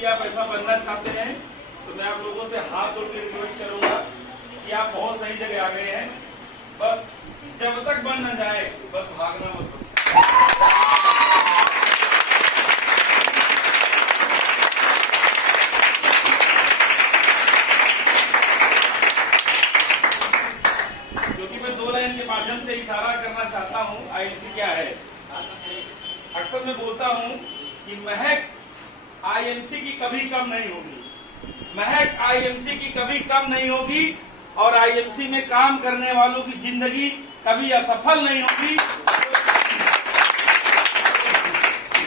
यदि आप ऐसा बनना चाहते हैं तो मैं आप लोगों से हाथ जोड़ के रिक्वेस्ट करूंगा कि आप बहुत सही जगह आ गए हैं। बस जब तक बन न जाए बस भागना मत। क्योंकि मैं 2 लाइन के माध्यम से इशारा करना चाहता हूँ आईएमसी क्या है। अक्सर मैं बोलता हूँ कि महक आईएमसी की कभी कम नहीं होगी, महक आईएमसी की कभी कम नहीं होगी और आईएमसी में काम करने वालों की जिंदगी कभी असफल नहीं होगी।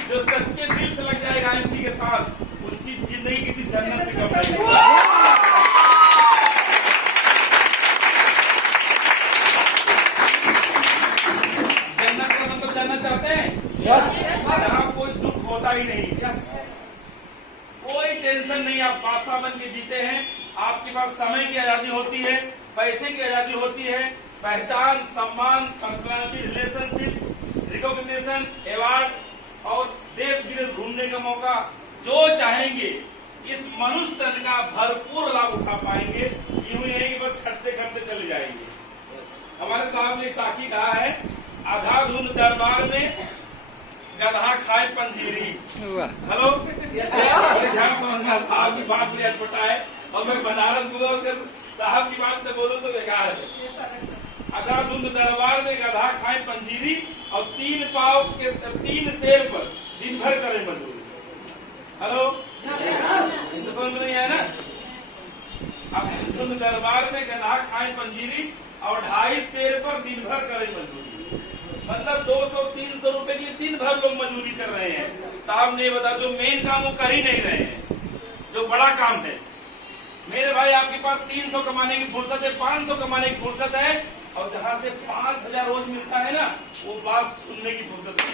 जो सच्चे दिल से लग जाएगा आईएमसी के साथ उसकी जिंदगी किसी जन्नत से कम नहीं होगी। जन्नत का मतलब जानना चाहते हैं? यहाँ कोई दुख होता ही नहीं, कोई टेंशन नहीं, आप बादशाह बन के जीते हैं। आपके पास समय की आजादी होती है, पैसे की आजादी होती है, पहचान, सम्मान, पर्सनालिटी, रिलेशनशिप, रिकॉग्निशन, अवार्ड और देश विदेश घूमने का मौका, जो चाहेंगे इस मनुष्य तन का भरपूर लाभ उठा पाएंगे। यूं ही है कि बस खटते खटते चले जाएंगे। हमारे साहब ने साखी कहा है, आधा धुंध दरबार में गधा खाए पंजीरी। हेलो, बड़े ध्यान समझना, साहब की बात में अटपटा है और मैं बनारस बोलकर साहब की बात से बोलूं तो बेकार है। आधा धुंध दरबार में गधा खाए पंजीरी और 3 पाव के 3 शेर पर दिन भर करे मजदूरी। हेलो, समझ में नहीं आया ना? अब धुंध दरबार में गधा खाए पंजीरी और 2.5 शेर पर दिन भर करे मजदूरी। मतलब 200-300 रुपए के लिए दिन भर लोग मजदूरी कर रहे हैं। साहब ने बता, जो मेन काम वो कर ही नहीं रहे हैं, जो बड़ा काम है। मेरे भाई, आपके पास 300 कमाने की फुर्सत है, 500 कमाने की फुर्सत है और जहां से 5000 रोज मिलता है ना, वो बात सुनने की फुर्सत है।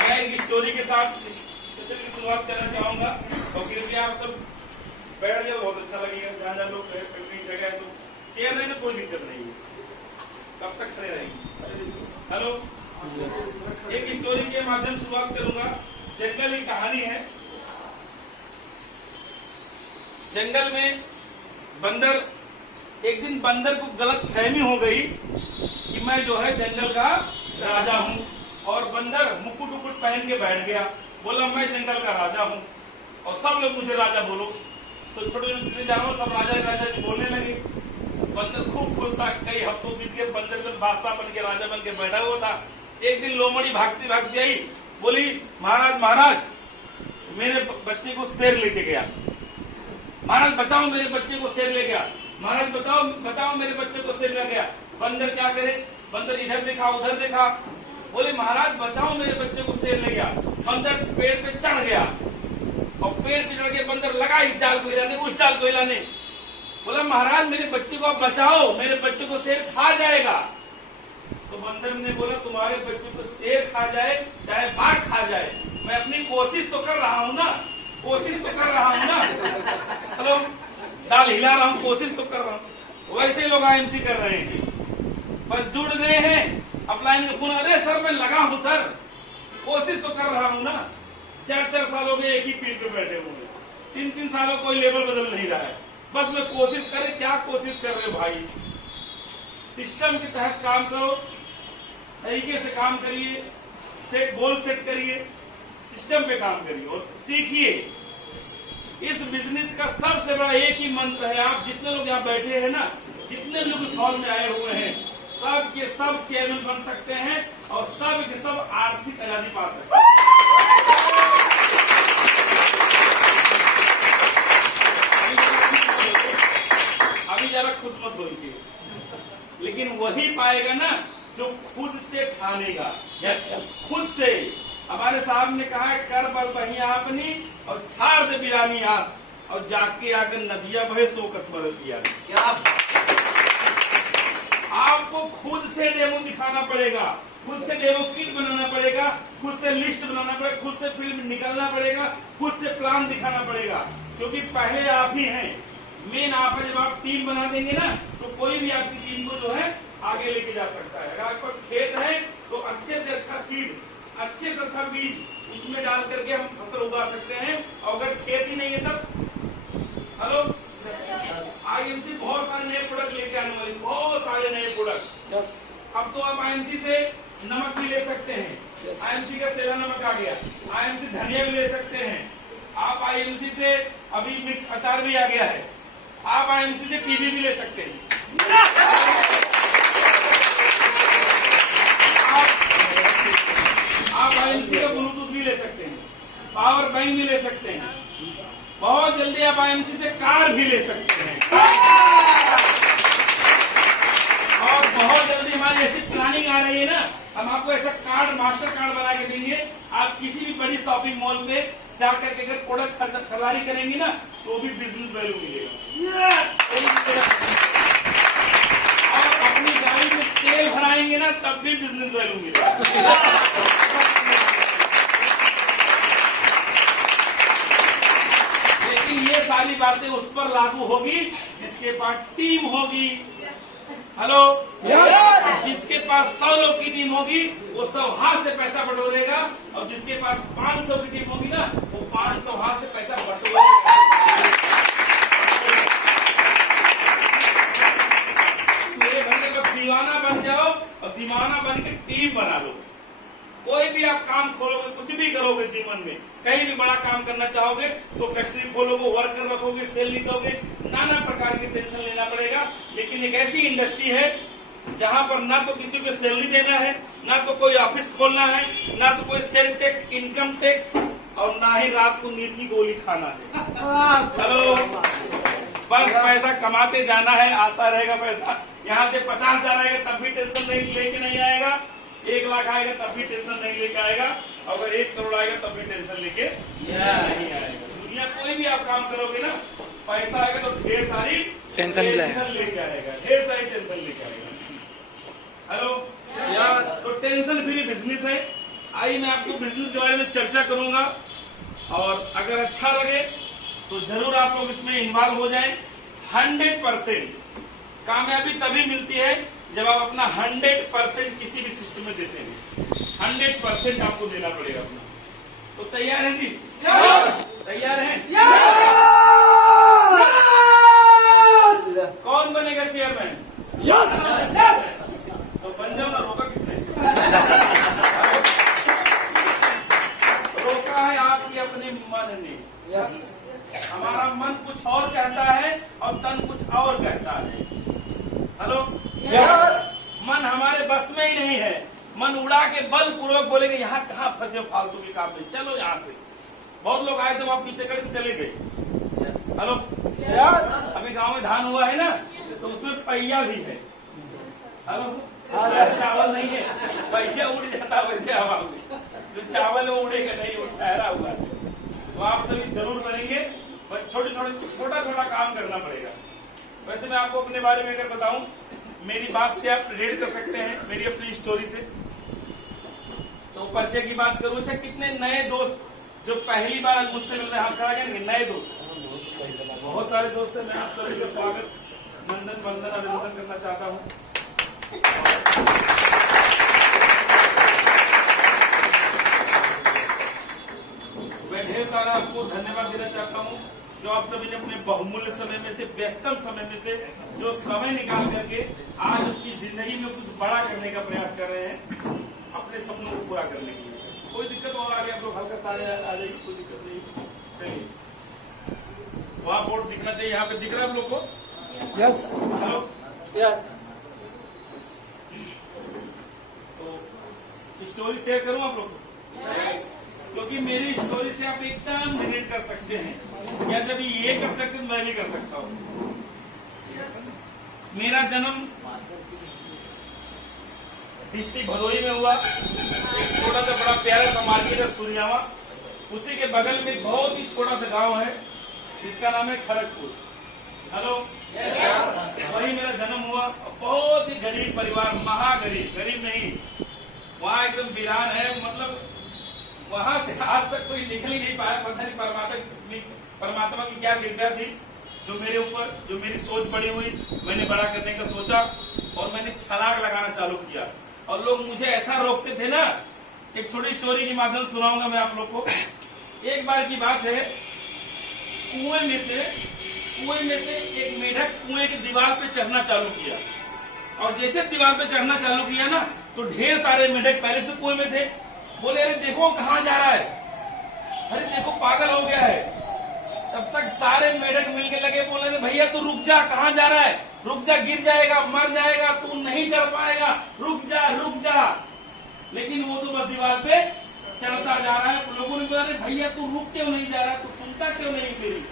मैं एक स्टोरी के साथ सेशन की शुरुआत करना चाहूंगा और कृपया आप सब बैठ जाओ, बहुत अच्छा लगेगा। जहाँ लोग जगह है तो चेयर नहीं, तो कोई दिक्कत नहीं है, कब तक खड़े रहेंगे। हेलो, एक स्टोरी के माध्यम से शुरुआत करूंगा। जंगल की कहानी है। जंगल में बंदर, एक दिन बंदर को गलत फहमी हो गई कि मैं जो है जंगल का राजा हूँ, और बंदर मुकुट उकुट पहन के बैठ गया, बोला मैं जंगल का राजा हूँ और सब लोग मुझे राजा बोलो। तो छोटे छोटे जानवर सब राजा राजा जी बोलने लगे। बंदर खूब खुश था। कई हफ्तों बीत के बंदर जब बादशाह बन के राजा बन के बैठा हुआ था। एक दिन लोमड़ी भागती भागती आई, बोली महाराज महाराज मेरे बच्चे को शेर लेके गया, महाराज बचाओ मेरे बच्चे को शेर ले गया, महाराज बताओ बताओ मेरे बच्चे को शेर ले गया। बंदर क्या करे, बंदर इधर देखा उधर देखा, बोले महाराज बचाओ मेरे बच्चे को शेर ले गया। बंदर पेड़ पे चढ़ गया और पेड़ पे चढ़ के बंदर लगा इस डाल को हिलाने उस डाल को हिलाने, बोला महाराज मेरे बच्चे को आप बचाओ, मेरे बच्चे को शेर खा जाएगा। तो बंदर ने बोला तुम्हारे बच्चे को शेर खा जाए चाहे बाघ खा जाए, मैं अपनी कोशिश तो कर रहा हूँ ना, कोशिश तो कर रहा हूँ ना। हेलो, डाल हिला रहा हूँ, कोशिश तो कर रहा हूँ। वैसे लोग आईएमसी कर रहे हैं, बस जुड़ गए हैं अपलाइन में फोन, अरे सर मैं लगा हूँ सर, कोशिश तो कर रहा हूँ ना। 4-4 साल हो गए एक ही पीठ पे बैठे हुए, 3-3 सालों कोई लेवल बदल नहीं रहा है। बस मैं कोशिश करे, क्या कोशिश कर रहे हो भाई? सिस्टम के तहत काम करो, तरीके से काम करिए, सेट गोल सेट करिए, सिस्टम पे काम करिए और सीखिए। इस बिजनेस का सबसे बड़ा एक ही मंत्र है, आप जितने लोग यहाँ बैठे हैं ना, जितने लोग इस हॉल में आए हुए हैं, सब के सब चेयरमैन बन सकते हैं और सब के सब आर्थिक आजादी पा सकते हैं। अभी जरा खुश मत होइए, लेकिन वही पाएगा ना जो खुद से ठानेगा। यस, खुद से। हमारे साहब ने कहा है, कर बल बहिया अपनी और छाड़ दे बिरानी आस, और जाके आकर नदिया बहे सो कसमर किया। क्या आपको खुद से डेमो दिखाना पड़ेगा, खुद से डेमो किट बनाना पड़ेगा, खुद से लिस्ट बनाना पड़ेगा, खुद से फिल्म निकलना पड़ेगा, खुद से प्लान दिखाना पड़ेगा, क्योंकि पहले आप ही हैं मेन। आप जब आप टीम बना देंगे ना, तो कोई भी आपकी टीम को जो है आगे लेके जा सकता है। अगर आपके पास खेत है तो अच्छे से अच्छा सीड, अच्छे से अच्छा बीज उसमें डाल करके हम फसल उगा सकते हैं। और अगर खेत ही नहीं है तब हेलो आईएमसी बहुत सारे नए प्रोडक्ट लेके आने वाली, बहुत सारे नए प्रोडक्ट। अब तो आप आईएमसी से नमक भी ले सकते हैं। आईएमसी का सेला नमक आ गया, आईएमसी धनिया भी ले सकते हैं आप। आईएमसी से अभी मिक्स अचार भी आ गया है। आप आईएमसी से टीवी भी ले सकते हैं। आप आईएमसी का ब्लूटूथ भी ले सकते हैं, पावर बैंक भी ले सकते हैं। बहुत जल्दी आप आईएमसी से कार भी ले सकते हैं। और बहुत जल्दी हमारी ऐसी प्लानिंग आ रही है ना, हम आपको ऐसा कार्ड, मास्टर कार्ड बना के देंगे। आप किसी भी बड़ी शॉपिंग मॉल पे जाकर के अगर प्रोडक्ट खरीदारी करेंगी ना तो भी बिजनेस वैल्यू मिलेगा। और अपनी गाड़ी में तेल भराएंगे ना तब भी बिजनेस वैल्यू मिलेगा। लेकिन ये सारी बातें उस पर लागू होगी जिसके पास टीम होगी। हेलो जिसके पास 100 लोग की टीम होगी वो 100 हाथ से पैसा बटोरेगा, और जिसके पास 500 की टीम होगी ना वो 500 हाथ से पैसा बटोरेगा। मेरे भरने का दीवाना बन जाओ और दीवाना बन के टीम बना लो। कोई भी आप काम खोलोगे, कुछ भी करोगे जीवन में, कहीं भी बड़ा काम करना चाहोगे तो फैक्ट्री खोलोगे, वर्कर रखोगे, सैलरी दोगे, नाना प्रकार की टेंशन लेना पड़ेगा। लेकिन एक ऐसी इंडस्ट्री है जहां पर ना तो किसी को सैलरी देना है, ना तो कोई ऑफिस खोलना है, ना तो कोई सेल टैक्स, इनकम टैक्स, और ना ही रात को नींद की गोली खाना है। हेलो बस पैसा कमाते जाना है, आता रहेगा पैसा। यहाँ से 50,000 आएगा तब भी टेंशन नहीं लेके नहीं आएगा, 1 लाख आएगा तब भी टेंशन नहीं लेके आएगा, अगर 1 करोड़ आएगा तब भी टेंशन लेके नहीं आएगा। दुनिया कोई भी आप काम करोगे ना, पैसा आएगा तो ढेर सारी टेंशन लेके आएगा, ढेर सारी टेंशन लेके आएगा। हेलो तो टेंशन फ्री बिजनेस है। आइए मैं आपको बिजनेस के बारे में चर्चा करूंगा, और अगर अच्छा लगे तो जरूर आप लोग इसमें इन्वॉल्व हो जाएं। 100% कामयाबी तभी मिलती है जब आप अपना 100% किसी भी सिस्टम में देते हैं। 100% आपको देना पड़ेगा अपना। तो तैयार हैं जी? तैयार हैं? कौन बनेगा चेयरमैन? तो बन जाओ ना, रोका किसने? रोका है आपकी अपने मन ने। हमारा मन कुछ और कहता है और तन कुछ और कहता है। हेलो मन हमारे बस में ही नहीं है। मन उड़ा के बल पूर्वक बोलेंगे यहाँ कहाँ फंसे फालतू के काम में, चलो यहाँ से। बहुत लोग आए थे वहां पीछे करके चले गए। हेलो अभी गांव में धान हुआ है ना, तो उसमें पहिया भी है। हेलो चावल नहीं है, पहिया उड़ जाता वैसे हवा में, जो चावल वो उड़ेगा नहीं, वो ठहरा हुआ है। तो आप सभी जरूर बनेंगे, बस छोटा छोटा काम करना पड़ेगा। वैसे मैं आपको अपने बारे में अगर बताऊं, मेरी बात से आप रिलेट कर सकते हैं, मेरी अपनी स्टोरी से। तो परिचय की बात करूं, अच्छा कितने नए दोस्त जो पहली बार आज मुझसे मिल रहे हैं, हाथ खड़ा करेंगे? नए दोस्त बहुत सारे दोस्त हैं। मैं आप सभी का स्वागत, वंदन अभिनंदन करना चाहता हूँ। मैं ढेर सारा आपको धन्यवाद देना चाहता हूँ जो आप सभी ने अपने बहुमूल्य समय में से, व्यस्तम समय में से जो समय निकाल करके आज अपनी जिंदगी में कुछ बड़ा करने का प्रयास कर रहे हैं, अपने सपनों को पूरा करने के लिए। कोई दिक्कत और आ गया आप लोग हल्का सा आ जाइए, कोई दिक्कत नहीं। चलिए वहाँ बोर्ड दिखना चाहिए, यहाँ पे दिख रहा है आप लोग को? यस। Hello yes. तो स्टोरी शेयर करूँ आप लोग को? क्योंकि मेरी स्टोरी से आप एकदम रिलेट कर सकते हैं, या जब ये कर सकते हैं मैं भी कर सकता हूँ। मेरा जन्म डिस्ट्रिक्ट भदोही में हुआ। एक छोटा सा बड़ा प्यारा सा मार्केट है सूर्यावा, उसी के बगल में बहुत ही छोटा सा गांव है जिसका नाम है खड़गपुर। हेलो वही मेरा जन्म हुआ। बहुत ही गरीब परिवार, महागरीब, गरीब नहीं, वहाँ एकदम वीरान है। मतलब वहां से आज तक कोई निकल ही नहीं पाया। पता नहीं परमात्मा की क्या कृपा थी जो मेरे ऊपर, जो मेरी सोच बड़ी हुई, मैंने बड़ा करने का सोचा। और मैंने छलांग लगाना चालू किया और लोग मुझे ऐसा रोकते थे ना। एक छोटी स्टोरी के माध्यम से सुनाऊंगा मैं आप लोग को। एक बार की बात है, कुएं में से एक मेढक कुएं की दीवार पे चढ़ना चालू किया और जैसे दीवार पे चढ़ना चालू किया ना तो ढेर सारे मेढक पहले से कुएं में थे। बोले अरे देखो कहाँ जा रहा है, अरे देखो पागल हो गया है। तब तक सारे मेढक मिलके लगे बोले भैया तू रुक जा, कहाँ जा रहा है, रुक जा, गिर जाएगा, मर जाएगा, तू नहीं चढ़ पाएगा, रुक जा रुक जा। लेकिन वो तो बस दीवार पे चढ़ता जा रहा है। लोगों ने बोला भैया तू रुक क्यों नहीं जा रहा, तू सुनता क्यों नहीं मेरी,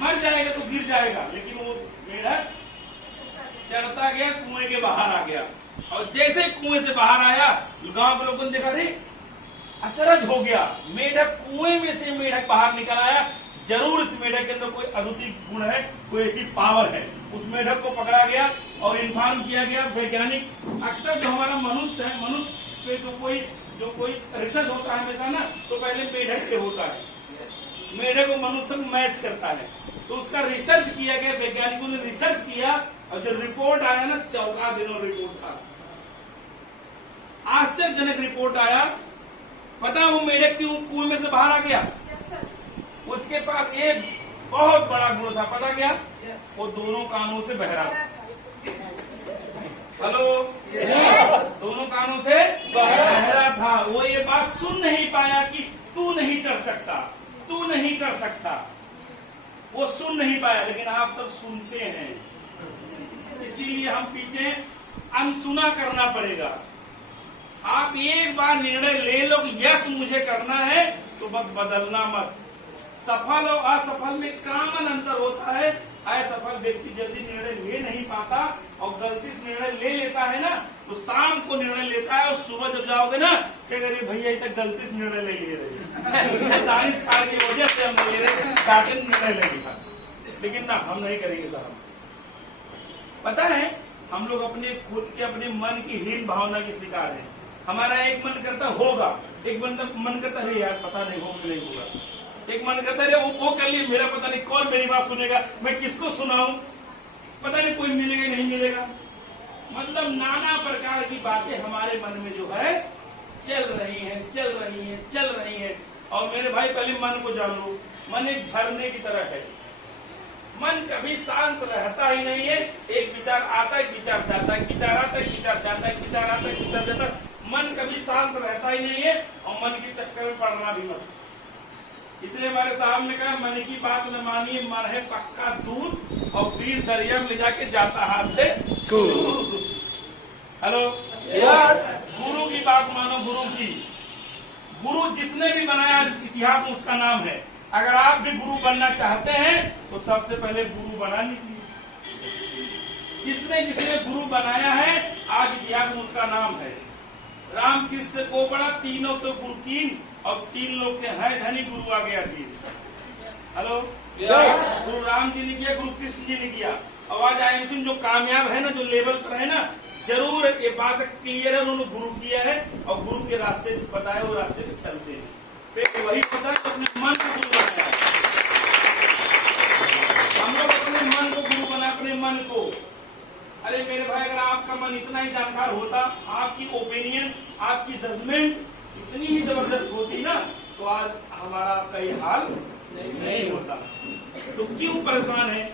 मर जाएगा तो गिर जाएगा। लेकिन वो मेढक चढ़ता गया, कुएं के बाहर आ गया और जैसे कुएं से बाहर आया गांव के लोगों ने देखा रे अचरज हो गया, मेढक कुएं में से मेढक बाहर निकल आया। जरूर इस मेढक के अंदर कोई अद्वितीय गुण है, कोई ऐसी पावर है। उस मेढक को पकड़ा गया और इन्फॉर्म किया गया। वैज्ञानिक अक्सर जो हमारा मनुष्य है, मनुष्य पे जो कोई रिसर्च होता है हमेशा ना तो पहले मेढक पे होता है, मेढक को मनुष्य मैच करता है। तो उसका रिसर्च किया गया, वैज्ञानिकों ने रिसर्च किया और जब रिपोर्ट आया ना चौंका देना रिपोर्ट था, आश्चर्यजनक रिपोर्ट आया। पता वो मेढक क्यों कुएं में से बाहर आ गया? उसके पास एक बहुत बड़ा गुण था, पता क्या? वो दोनों कानों से बहरा था। हेलो, दोनों कानों से बहरा था। वो ये बात सुन नहीं पाया कि तू नहीं चढ़ सकता, तू नहीं कर सकता, वो सुन नहीं पाया। लेकिन आप सब सुनते हैं, इसीलिए हम पीछे अनसुना करना पड़ेगा। आप एक बार निर्णय ले लो कि यस मुझे करना है तो बस बदलना मत। सफल और असफल में कॉमन अंतर होता है। असफल व्यक्ति जल्दी निर्णय ले नहीं पाता और गलती से निर्णय ले लेता है ना तो शाम को निर्णय लेता है और सुबह जब जाओगे ना क्या करिए भैया तक गलती से निर्णय ले रहे दानिश खान की वजह से हम ले रहे स्टार्टिंग निर्णय ले लिया। लेकिन ना हम नहीं करेंगे साहब। पता है हम लोग अपने खुद के अपने मन की हीन भावना के शिकार हैं। हमारा एक मन करता होगा, एक मन करता है यार पता नहीं होगा नहीं होगा, एक मन करता है वो कर लिए, मेरा पता नहीं कौन मेरी बात सुनेगा, मैं किसको सुनाऊं, पता नहीं कोई मिलेगा नहीं मिलेगा। मतलब नाना प्रकार की बातें हमारे मन में जो है चल रही हैं। और मेरे भाई पहले मन को जान लो, मन एक झरने की तरह है। मन कभी शांत रहता ही नहीं है। एक विचार आता है, एक विचार जाता है, विचार आता है, विचार जाता है, विचार आता है, विचार जाता है। मन कभी शांत रहता ही नहीं है और मन के चक्कर में पड़ना भी मत। इसलिए हमारे साहब ने कहा मन की बात न मानिए, मन है पक्का दूर और वीर दरिया में ले जाके जाता हाथ से। हेलो, गुरु की बात मानो, गुरु की। गुरु जिसने भी बनाया इतिहास में उसका नाम है। अगर आप भी गुरु बनना चाहते हैं तो सबसे पहले गुरु बना लीजिए। जिसने गुरु बनाया है आज इतिहास में उसका नाम है। राम कृष्ण को बड़ा तीनों तो गुरु तीन और तीन लोग के हैं धनी गुरु आ गया जी। हेलो, गुरु राम जी ने किया, गुरु कृष्ण जी ने किया। और आज आईएमसी जो कामयाब है ना, जो लेवल पर है ना, जरूर ये बात क्लियर है उन्होंने गुरु किया है और गुरु के रास्ते बताए वो रास्ते पे चलते हैं। फिर वही होता है अपने मन को गुरु बनाया। हम लोग अपने मन को गुरु बना, अपने मन को। अरे मेरे भाई अगर आपका मन इतना ही जानकार होता, आपकी ओपिनियन, आपकी जजमेंट इतनी ही जबरदस्त होती ना तो आज हमारा कई हाल नहीं होता। तो क्यों परेशान है?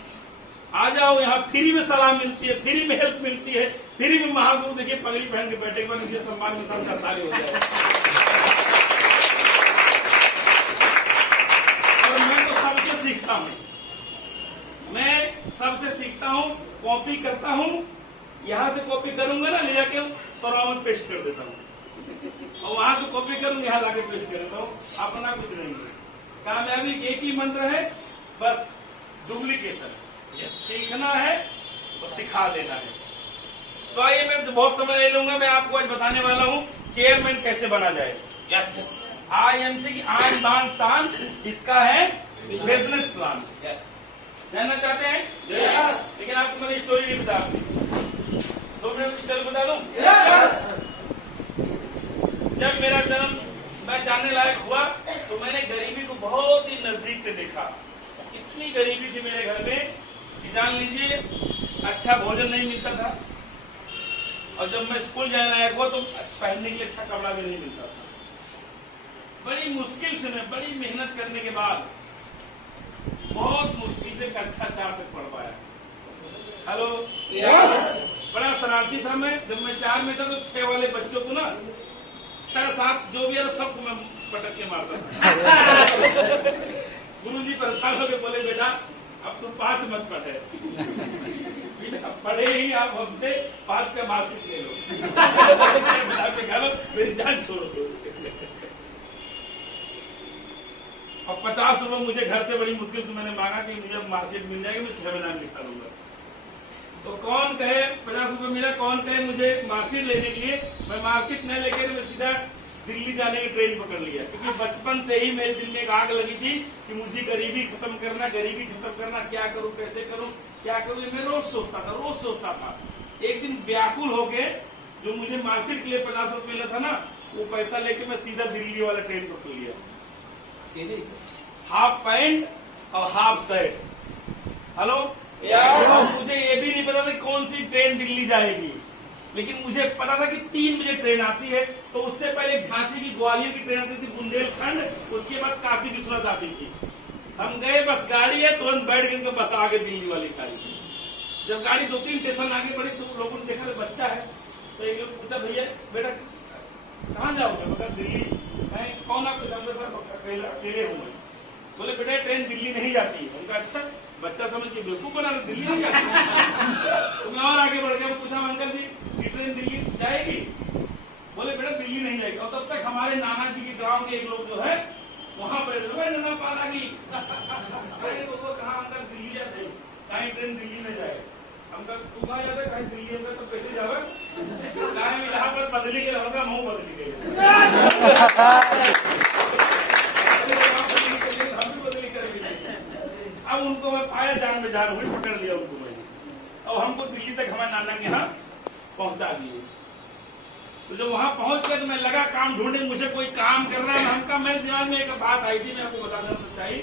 आ जाओ यहाँ, फ्री में सलाह मिलती है, फ्री में हेल्प मिलती है, फ्री में महागुरु देखिए पगड़ी पहन के बैठे हुए मुझे सम्मान में सब करता हो जाए। और मैं तो सबसे सीखता हूँ, मैं सबसे सीखता हूँ, कॉपी करता हूँ। यहाँ से कॉपी करूंगा ना ले जाके स्वरावन पेस्ट कर देता हूँ और वहां से कॉपी करूंगा यहाँ लाके पेस्ट कर देता हूँ। अपना कुछ नहीं है। कामयाबी एक ही मंत्र है, बस डुप्लीकेशन। सीखना है और सिखा देना है। तो आइए मैं बहुत समय ले लूंगा, मैं आपको आज बताने वाला हूँ चेयरमैन कैसे बना जाए। यस, आईएमसी की आन बान शान इसका है बिजनेस प्लान। यस, जानना चाहते हैं? यस। लेकिन आपको मैंने स्टोरी नहीं बता, 2 मिनट की चल बता दूं। यस। जब मेरा जन्म मैं जानने लायक हुआ तो मैंने गरीबी को बहुत ही नजदीक से देखा। इतनी गरीबी थी मेरे घर में कि जान लीजिए अच्छा भोजन नहीं मिलता था, और जब मैं स्कूल जाने लायक हुआ तो पहनने के लिए अच्छा कपड़ा भी नहीं मिलता था। बड़ी मुश्किल से मैं बड़ी मेहनत करने के बाद बहुत मुश्किल से कक्षा 4 तक पढ़ पाया। हेलो बड़ा शरारती था मैं। जब मैं 4 में था तो 6 वाले बच्चों को ना 6-7 जो भी है सबको मैं पटक के मारता था। गुरुजी परेशान होकर बोले बेटा अब तुम 5 मत पढ़े, पढ़े ही आप हमसे 5 का मार्कशीट ले लो, मेरी जान छोड़ो। और 50 रुपए मुझे घर से बड़ी मुश्किल से मैंने मांगा कि मुझे मार्कशीट मिल जाएगी, मैं 6 महीना लिखा लूंगा। तो कौन कहे 50 रुपए मिला, कौन कहे मुझे मार्कशीट लेने के लिए। मैं मार्कशीट न लेकर मैं सीधा दिल्ली जाने की ट्रेन पकड़ लिया, क्योंकि बचपन से ही मेरे दिल में एक आग लगी थी कि मुझे गरीबी खत्म करना, गरीबी खत्म करना, क्या करूं, कैसे करूं, क्या करूं, मैं रोज सोचता था। एक दिन व्याकुल होके जो मुझे मार्कशीट के लिए 50 रुपए मिला था ना, वो पैसा लेके मैं सीधा दिल्ली वाला ट्रेन पकड़ लिया। हाफ पैंट और हाफ शर्ट। हेलो तो मुझे ये भी नहीं पता था कौन सी ट्रेन दिल्ली जाएगी, लेकिन मुझे पता था कि 3 बजे ट्रेन आती है। तो उससे पहले झांसी की, ग्वालियर की ट्रेन आती थी, बुंदेलखंड, उसके बाद काशी विश्वनाथ आती थी। हम गए, बस गाड़ी है, तुरंत बैठ गए, बस आगे दिल्ली वाली गाड़ी। जब गाड़ी 2-3 स्टेशन आगे बढ़ी तो लोगों ने देखा बच्चा है, तो एक लोग पूछा भैया बेटा कहाँ जाओगे? मैं दिल्ली। कौन आपके सामने? सर अकेले हूँ मैं। बोले बेटा ट्रेन दिल्ली नहीं जाती है। उनका अच्छा, बच्चा समझ के बेवकूफ बना, दिल्ली नहीं जाती। तो मैं और आगे बढ़ गया, पूछा अंकल जी ट्रेन दिल्ली जाएगी? बोले बेटा दिल्ली नहीं जाएगी। और तब तक हमारे नाना जी के गांव के एक लोग जो है वहां पर नाना पाला की तो कहा अंकल दिल्ली जाते, कहीं ट्रेन दिल्ली में जाए। अंकल तू कहा जाता कहीं दिल्ली अंकल तो कैसे जावे? कहीं इलाहाबाद बदली के लगा, मुंह बदली गए, हम भी बदली करेंगे। अब उनको मैं पाया, जान में जान हुई, पकड़ लिया उनको मैंने, और हमको दिल्ली तक हमारे नाना के यहाँ पहुंचा दिए। तो जब वहां पहुंच गए तो मैं लगा काम ढूंढने, मुझे कोई काम करना है। हमका मेरे दिमाग में एक बात आई थी, मैं आपको बता दूं सच्चाई।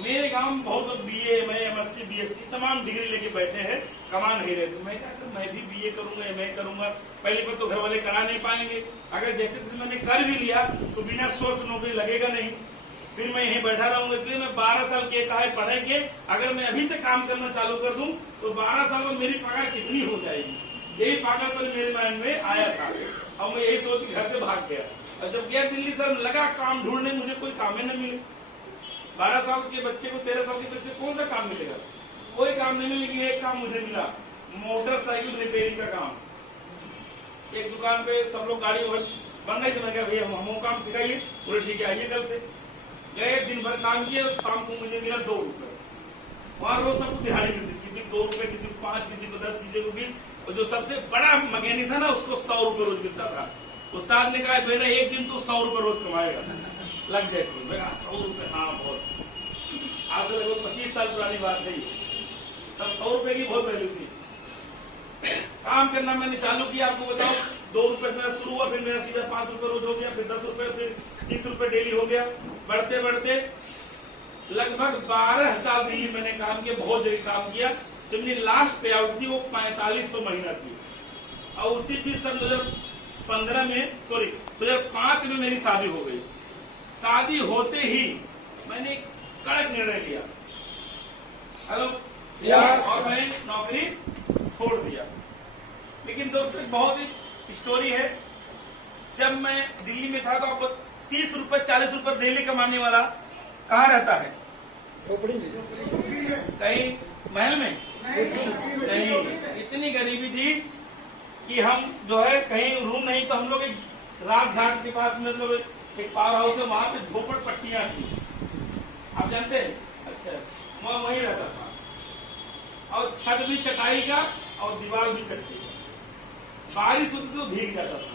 मेरे गांव में बहुत लोग BA, MSc, BSc तमाम डिग्री लेके बैठे हैं, कमा नहीं रहे। तो मैं क्या करूं, मैं भी BA करूंगा, MA करूंगा। पहले पर तो घर वाले करा नहीं पाएंगे, अगर जैसे जैसे मैंने कर भी लिया तो बिना सोर्स नौकरी लगेगा नहीं, फिर मैं यहीं बैठा रहूंगा। इसलिए मैं 12 साल के कहा पढ़े के अगर मैं अभी से काम करना चालू कर दूं तो 12 साल में मेरी पगार कितनी हो जाएगी, यही पागलपन मेरे माइंड में आया था। और मैं यही सोच के घर से भाग गया। और जब गया दिल्ली सर लगा काम ढूंढने, मुझे कोई काम ही न मिले। 12 साल के बच्चे को 13 साल के बच्चे कौन सा काम मिलेगा? कोई काम नहीं मिला। लेकिन एक काम मुझे मिला, मोटरसाइकिल रिपेयरिंग का काम। एक दुकान पे सब लोग गाड़ी बन रही थी, मैं क्या भैया हम काम सिखाइए? बोले ठीक है आइए कल से। गए, दिन भर काम किया, शाम को मुझे मिला 2 रुपए। वहां रोज सबको दिहाड़ी मिलती, किसी को 2 रुपए, किसी को 5, किसी को 10, किसी को 20। और जो सबसे बड़ा मैकेनिक था ना उसको 100 रुपए रोज मिलता था। उस्ताद ने कहा बेटा एक दिन तो 100 रुपए रोज कमाएगा, लग जाए। 100 रुपए, हाँ बहुत। आज से लगभग 25 साल पुरानी बात है। तब 100 रुपए की बहुत वैल्यू थी। काम करना मैंने चालू किया, आपको बताओ 2 रुपए मेरा शुरू हुआ, फिर मेरा सीधा 5 रुपए रोज हो गया, फिर 10 रुपए, फिर 30 रुपए डेली हो गया। बढ़ते बढ़ते लगभग 12 साल दिल्ली मैंने काम किया, बहुत जगह काम किया। जब मेरी लास्ट पे आउट थी वो 4500 महीना थी। और उसी बीच सन 2015 में 2005 में मेरी शादी हो गई। शादी होते ही मैंने एक कड़क निर्णय लिया, हेलो और मैंने नौकरी छोड़ दिया। लेकिन दोस्तों बहुत ही स्टोरी है। जब मैं दिल्ली में था तो आपको 30 रुपए 40 रुपए डेली कमाने वाला कहाँ रहता है? कहीं महल में नहीं। इतनी गरीबी थी कि हम जो है कहीं रूम नहीं, तो हम लोग एक राज घाट के पास मतलब एक पावर हाउस है, वहां पे झोपड़पट्टियां थी, आप जानते हैं? अच्छा, मैं वहीं रहता था। और छत भी चटाई का और दीवार भी चट्टी का। बारिश होती तो भीग जाता था।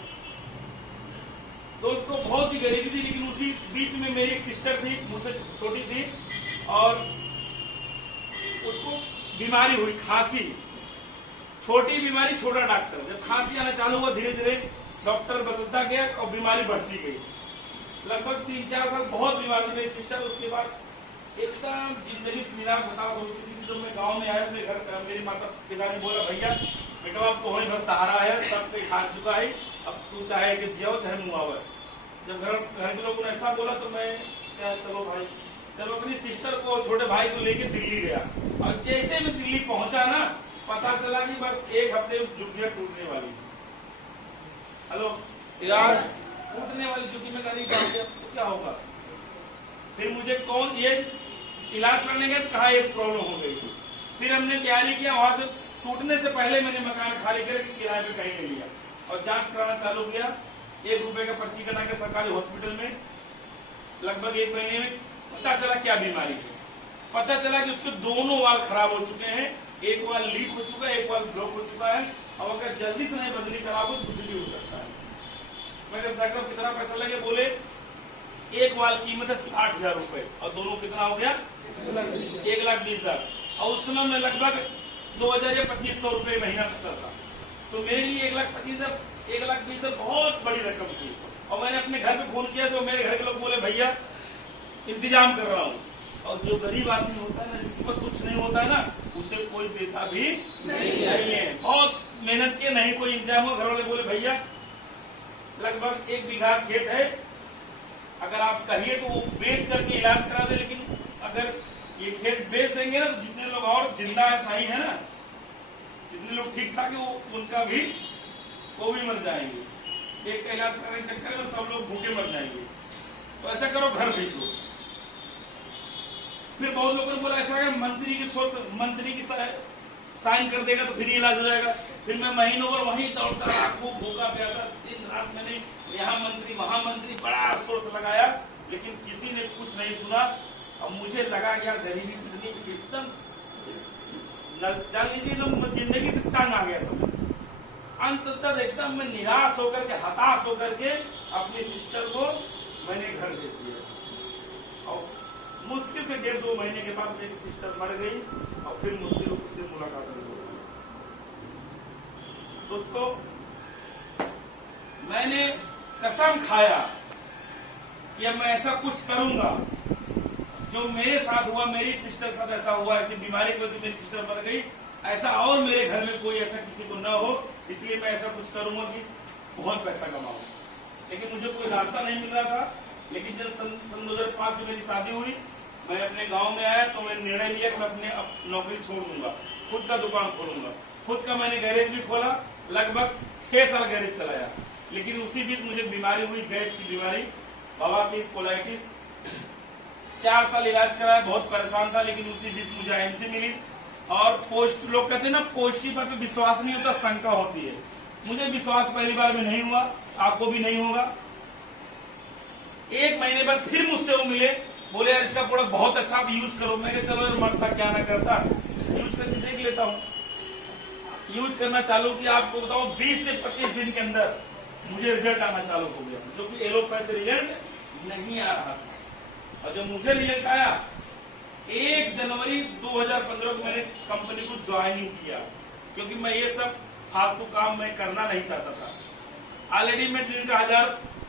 दोस्तों बहुत ही गरीबी थी। लेकिन उसी बीच में मेरी एक सिस्टर थी, मुझसे छोटी थी, और उसको बीमारी हुई, खांसी। छोटी बीमारी, छोटा डॉक्टर। जब खांसी आना चालू हुआ धीरे धीरे डॉक्टर बदलता गया और बीमारी बढ़ती गई। लगभग 3-4 साल बहुत बीमार थी मेरी सिस्टर। उसके बाद एकदम जिंदगी निराश हताश हो चुकी थी। फिर जब मैं गांव में आया अपने घर पे, मेरी माता पिता ने बोला भैया बेटा अब तो वही भर सहारा है, सब पे खा चुका है, अब तू चाहे कि जियो चाहे मुआवर। जब घर के लोगों ने ऐसा बोला तो मैं क्या चलो भाई, जब अपनी सिस्टर को छोटे भाई को लेके दिल्ली गया और जैसे मैं दिल्ली पहुंचा ना, पता चला कि बस एक हफ्ते में जुग्गियां टूटने वाली। हेलो यार, टूटने वाली चूंकि मैं गरीब आ गया तो क्या होगा। फिर मुझे कौन ये इलाज करने गया, कहा एक प्रॉब्लम हो गई। फिर हमने तैयारी किया, वहां से टूटने से पहले मैंने मकान खाली करके किराए पे कहीं नहीं लिया और जांच कराना चालू किया। 1 रुपए का पर्ची कटा के सरकारी हॉस्पिटल में लगभग 1 महीने में पता चला क्या बीमारी है। पता चला कि उसके दोनों वाल खराब हो चुके हैं, एक वाल लीक हो चुका है, एक वाल ब्लॉक हो चुका है, और अगर जल्दी से नहीं बदली कराओ तो कुछ भी हो सकता है। मैं डॉक्टर कितना पैसा लगे, बोले एक वाल कीमत है 60,000 रुपए और दोनों कितना हो गया 1,20,000। और उस समय मैं लगभग 2,000 या 2,500 रुपए महीना करता था, तो मेरे लिए 1,25,000 1,20,000 बहुत बड़ी रकम थी। और मैंने अपने घर पे फोन किया तो मेरे घर के लोग बोले भैया इंतजाम कर रहा हूँ। और जो गरीब आदमी होता है ना, जिसके पास कुछ नहीं होता है ना, उसे कोई देता भी नहीं है। बहुत मेहनत किए, नहीं कोई इंतजाम हो। घर वाले बोले भैया लगभग 1 बीघा खेत है, अगर आप कहिए तो वो बेच करके इलाज करा दे, लेकिन अगर ये खेत बेच देंगे ना तो जितने लोग और जिंदा है, सही है ना, जितने लोग ठीक ठाक है वो उनका भी वो भी मर जाएंगे। एक का इलाज करने के चक्कर में सब लोग भूखे मर जाएंगे। तो ऐसा करो, घर भेजो। फिर बहुत लोगों ने बोला ऐसा है मंत्री की साइन कर देगा तो फिर इलाज हो जाएगा। फिर मैं महीनों भर वहीं दौड़ता रहा, खूब भूखा प्यासा, दिन रात मैंने यहाँ मंत्री वहां मंत्री बड़ा सोर्स लगाया, लेकिन किसी ने कुछ नहीं सुना। अब मुझे लगा यार गरीबी कितनी, एकदम जान लीजिए ना, जिंदगी से तंग आ गया था। अंततः एकदम मैं निराश होकर के, हताश होकर के अपनी सिस्टर को मैंने घर दे दिया। और मुश्किल से 1.5-2 महीने के बाद मेरी सिस्टर मर गई और फिर मुझसे उससे मुलाकात नहीं हो रही। दोस्तों, मैंने कसम खाया कि मैं ऐसा कुछ करूंगा। जो मेरे साथ हुआ, मेरी सिस्टर के साथ ऐसा हुआ, ऐसी बीमारी की वजह से मेरी सिस्टर मर गई, ऐसा और मेरे घर में कोई ऐसा किसी को न हो, इसलिए मैं ऐसा कुछ करूंगा कि बहुत पैसा कमाऊं। लेकिन मुझे कोई रास्ता नहीं मिल रहा था। लेकिन जब सन 2005 में मेरी शादी हुई, मैं अपने गांव में आया तो मैंने निर्णय लिया कि मैं अपने नौकरी छोड़ दूंगा, खुद का दुकान खोलूंगा। खुद का मैंने गैरेज भी खोला, लगभग 6 साल गैरेज चलाया। लेकिन उसी बीच मुझे बीमारी हुई, गैस की बीमारी, बवासीर, कोलाइटिस। 4 साल इलाज कराया, बहुत परेशान था। लेकिन उसी बीच मुझे IMC मिली और पोस्ट, लोग कहते हैं ना पॉजिटिव पर विश्वास नहीं होता, शंका होती है। मुझे विश्वास पहली बार में नहीं हुआ, आपको भी नहीं होगा। 1 महीने बाद फिर मुझसे वो मिले, बोले यार इसका प्रोडक्ट बहुत अच्छा, आप यूज करो। मैं चलो यार मरता क्या ना करता, यूज करके देख लेता हूँ। यूज करना चालू किया, आपको बताओ 20 से 25 दिन के अंदर मुझे रिजल्ट आना चालू हो गया, जो कि एलोपैथ से रिजल्ट नहीं आ रहा था। और जब मुझे रिजल्ट आया 1 जनवरी 2015 को मैंने कंपनी को ज्वाइनिंग किया, क्योंकि मैं ये सब फालतू काम मैं करना नहीं चाहता था। ऑलरेडी मैं दिन का 1000,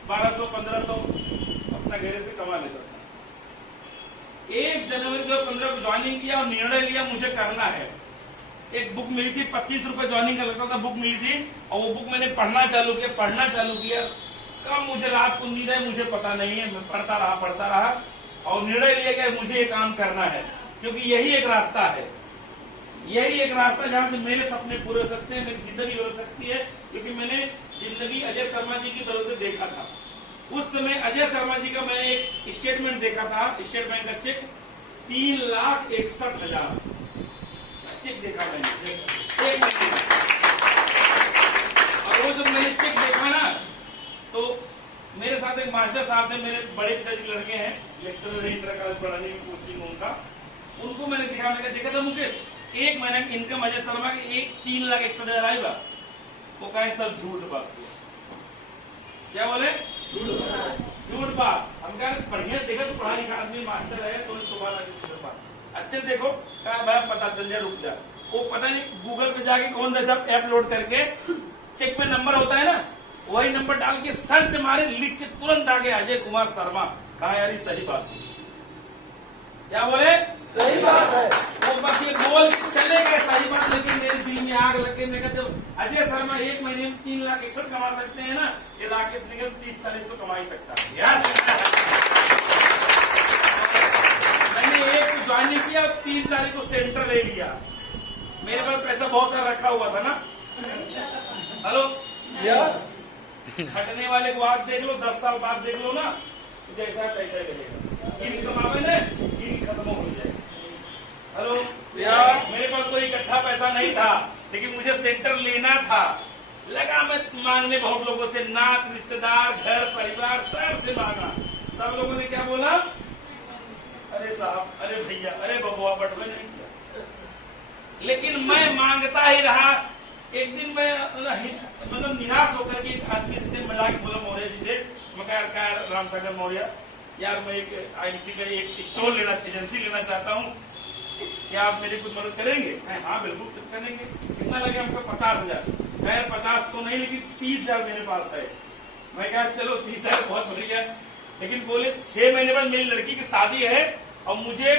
1200, 1500 अपना घेरे से कमा लेता था। 1 जनवरी 2015 को ज्वाइनिंग किया और निर्णय लिया मुझे करना है। एक बुक मिली थी, 25 रुपए ज्वाइनिंग का लगता था, बुक मिली थी और वो बुक मैंने पढ़ना चालू किया। कब मुझे रात को नींद है मुझे पता नहीं है, मैं पढ़ता रहा और निर्णय लिया कि मुझे ये काम करना है, क्योंकि यही एक रास्ता है, यही एक रास्ता जहाँ से मेरे सपने पूरे हो सकते हैं, मेरी जिंदगी हो सकती है। क्योंकि मैंने जिंदगी अजय शर्मा जी की बदौलत देखा था। उस समय अजय शर्मा जी का मैंने एक स्टेटमेंट देखा था, स्टेट बैंक का चेक 3,61,000 चेक देखा मैंने 1 महीने में। और वो जब मैंने चेक देखा ना, तो मेरे साथ एक मास्टर साहब थे, मेरे बड़े पिताजी लड़के हैं, लेक्चरर इंटर कॉलेज पढ़ाने की पोस्टिंग उनका, उनको मैंने देखा था मुकेश 1 महीने की इनकम अजय शर्मा की 3,61,000 आई बा। वो कहें सब झूठ बात, क्या बोले झूठ बात। हम कह बढ़िया देखा तो पढ़ा लिखा आदमी मास्टर है तो सुबह अच्छे देखो, कहा भाई पता चल जाए, रुक जा। वो पता नहीं गूगल पे जाके कौन सा ऐप लोड करके चेक में नंबर होता है ना, वही नंबर डाल के सर्च मारे, लिख के तुरंत आगे अजय कुमार शर्मा। कहा यार सही बात, क्या बोले सही बात है। वो बस ये बोल के चले गए, सही बात, लेकिन मेरे दिल में आग लगे। मैं कहते अजय शर्मा 1 महीने में 3,61,000 कमा सकते हैं ना, ये राकेश निगम 30-40 तो कमा ही सकता है यार। मैंने एक ज्वाइनिंग किया, 3 तारीख को सेंटर ले लिया। मेरे पास पैसा बहुत सारा रखा हुआ था ना। हेलो, हटने वाले को आज देख लो, 10 साल बाद देख लो ना, जैसा पैसा रहेगा। गिन कमावे ना, गिन खत्म हो जाए। हेलो, मेरे पास कोई इकट्ठा पैसा नहीं था, लेकिन मुझे सेंटर लेना था। लगा मैं मांगने बहुत लोगों से, नात रिश्तेदार, घर परिवार सबसे मांगा। सब लोगों ने क्या बोला, अरे साहब, अरे भैया, अरे बबुआ, बट में नहीं किया। लेकिन मैं मांगता ही रहा। एक दिन मैं मतलब निराश होकर के एक आदमी से मजाक बोला, मौर्य जी थे, मैं कहा रामसागर मौर्य, यार मैं एक आईएमसी का एक स्टोर लेना, एजेंसी लेना चाहता हूँ, क्या आप मेरी कुछ मदद करेंगे? हाँ बिल्कुल करेंगे। कितना लगे हमको? 50,000। खैर 50 तो नहीं, लेकिन 30,000 मेरे पास है। मैं कहा चलो 30,000 बहुत बढ़िया। लेकिन बोले 6 महीने बाद मेरी लड़की की शादी है और मुझे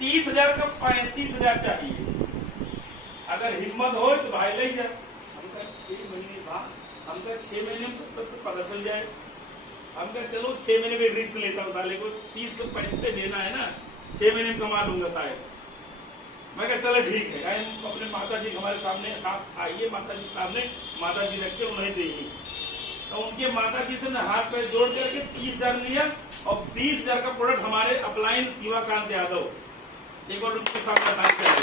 30,000 का 35,000 चाहिए। अगर हिम्मत हो तो भाई ले जा। हमका 6 महीने था, हमका 6 महीने में तो पता चल जाए। हमका चलो 6 महीने में रिस्क लेता हूँ, साले को 30 के पैसे देना है ना, 6 महीने में कमा लूंगा शायद। मैं कहा चलो ठीक है, अपने माता जी हमारे सामने साथ आइए, माता जी सामने, माता जी रख के उन्हें देंगे। तो उनके माता जी से हाथ पैर जोड़ करके 30,000 लिया और 20,000 का प्रोडक्ट हमारे अप्लायंस शिवाकांत यादव, एक बार उनके सामने बात करें।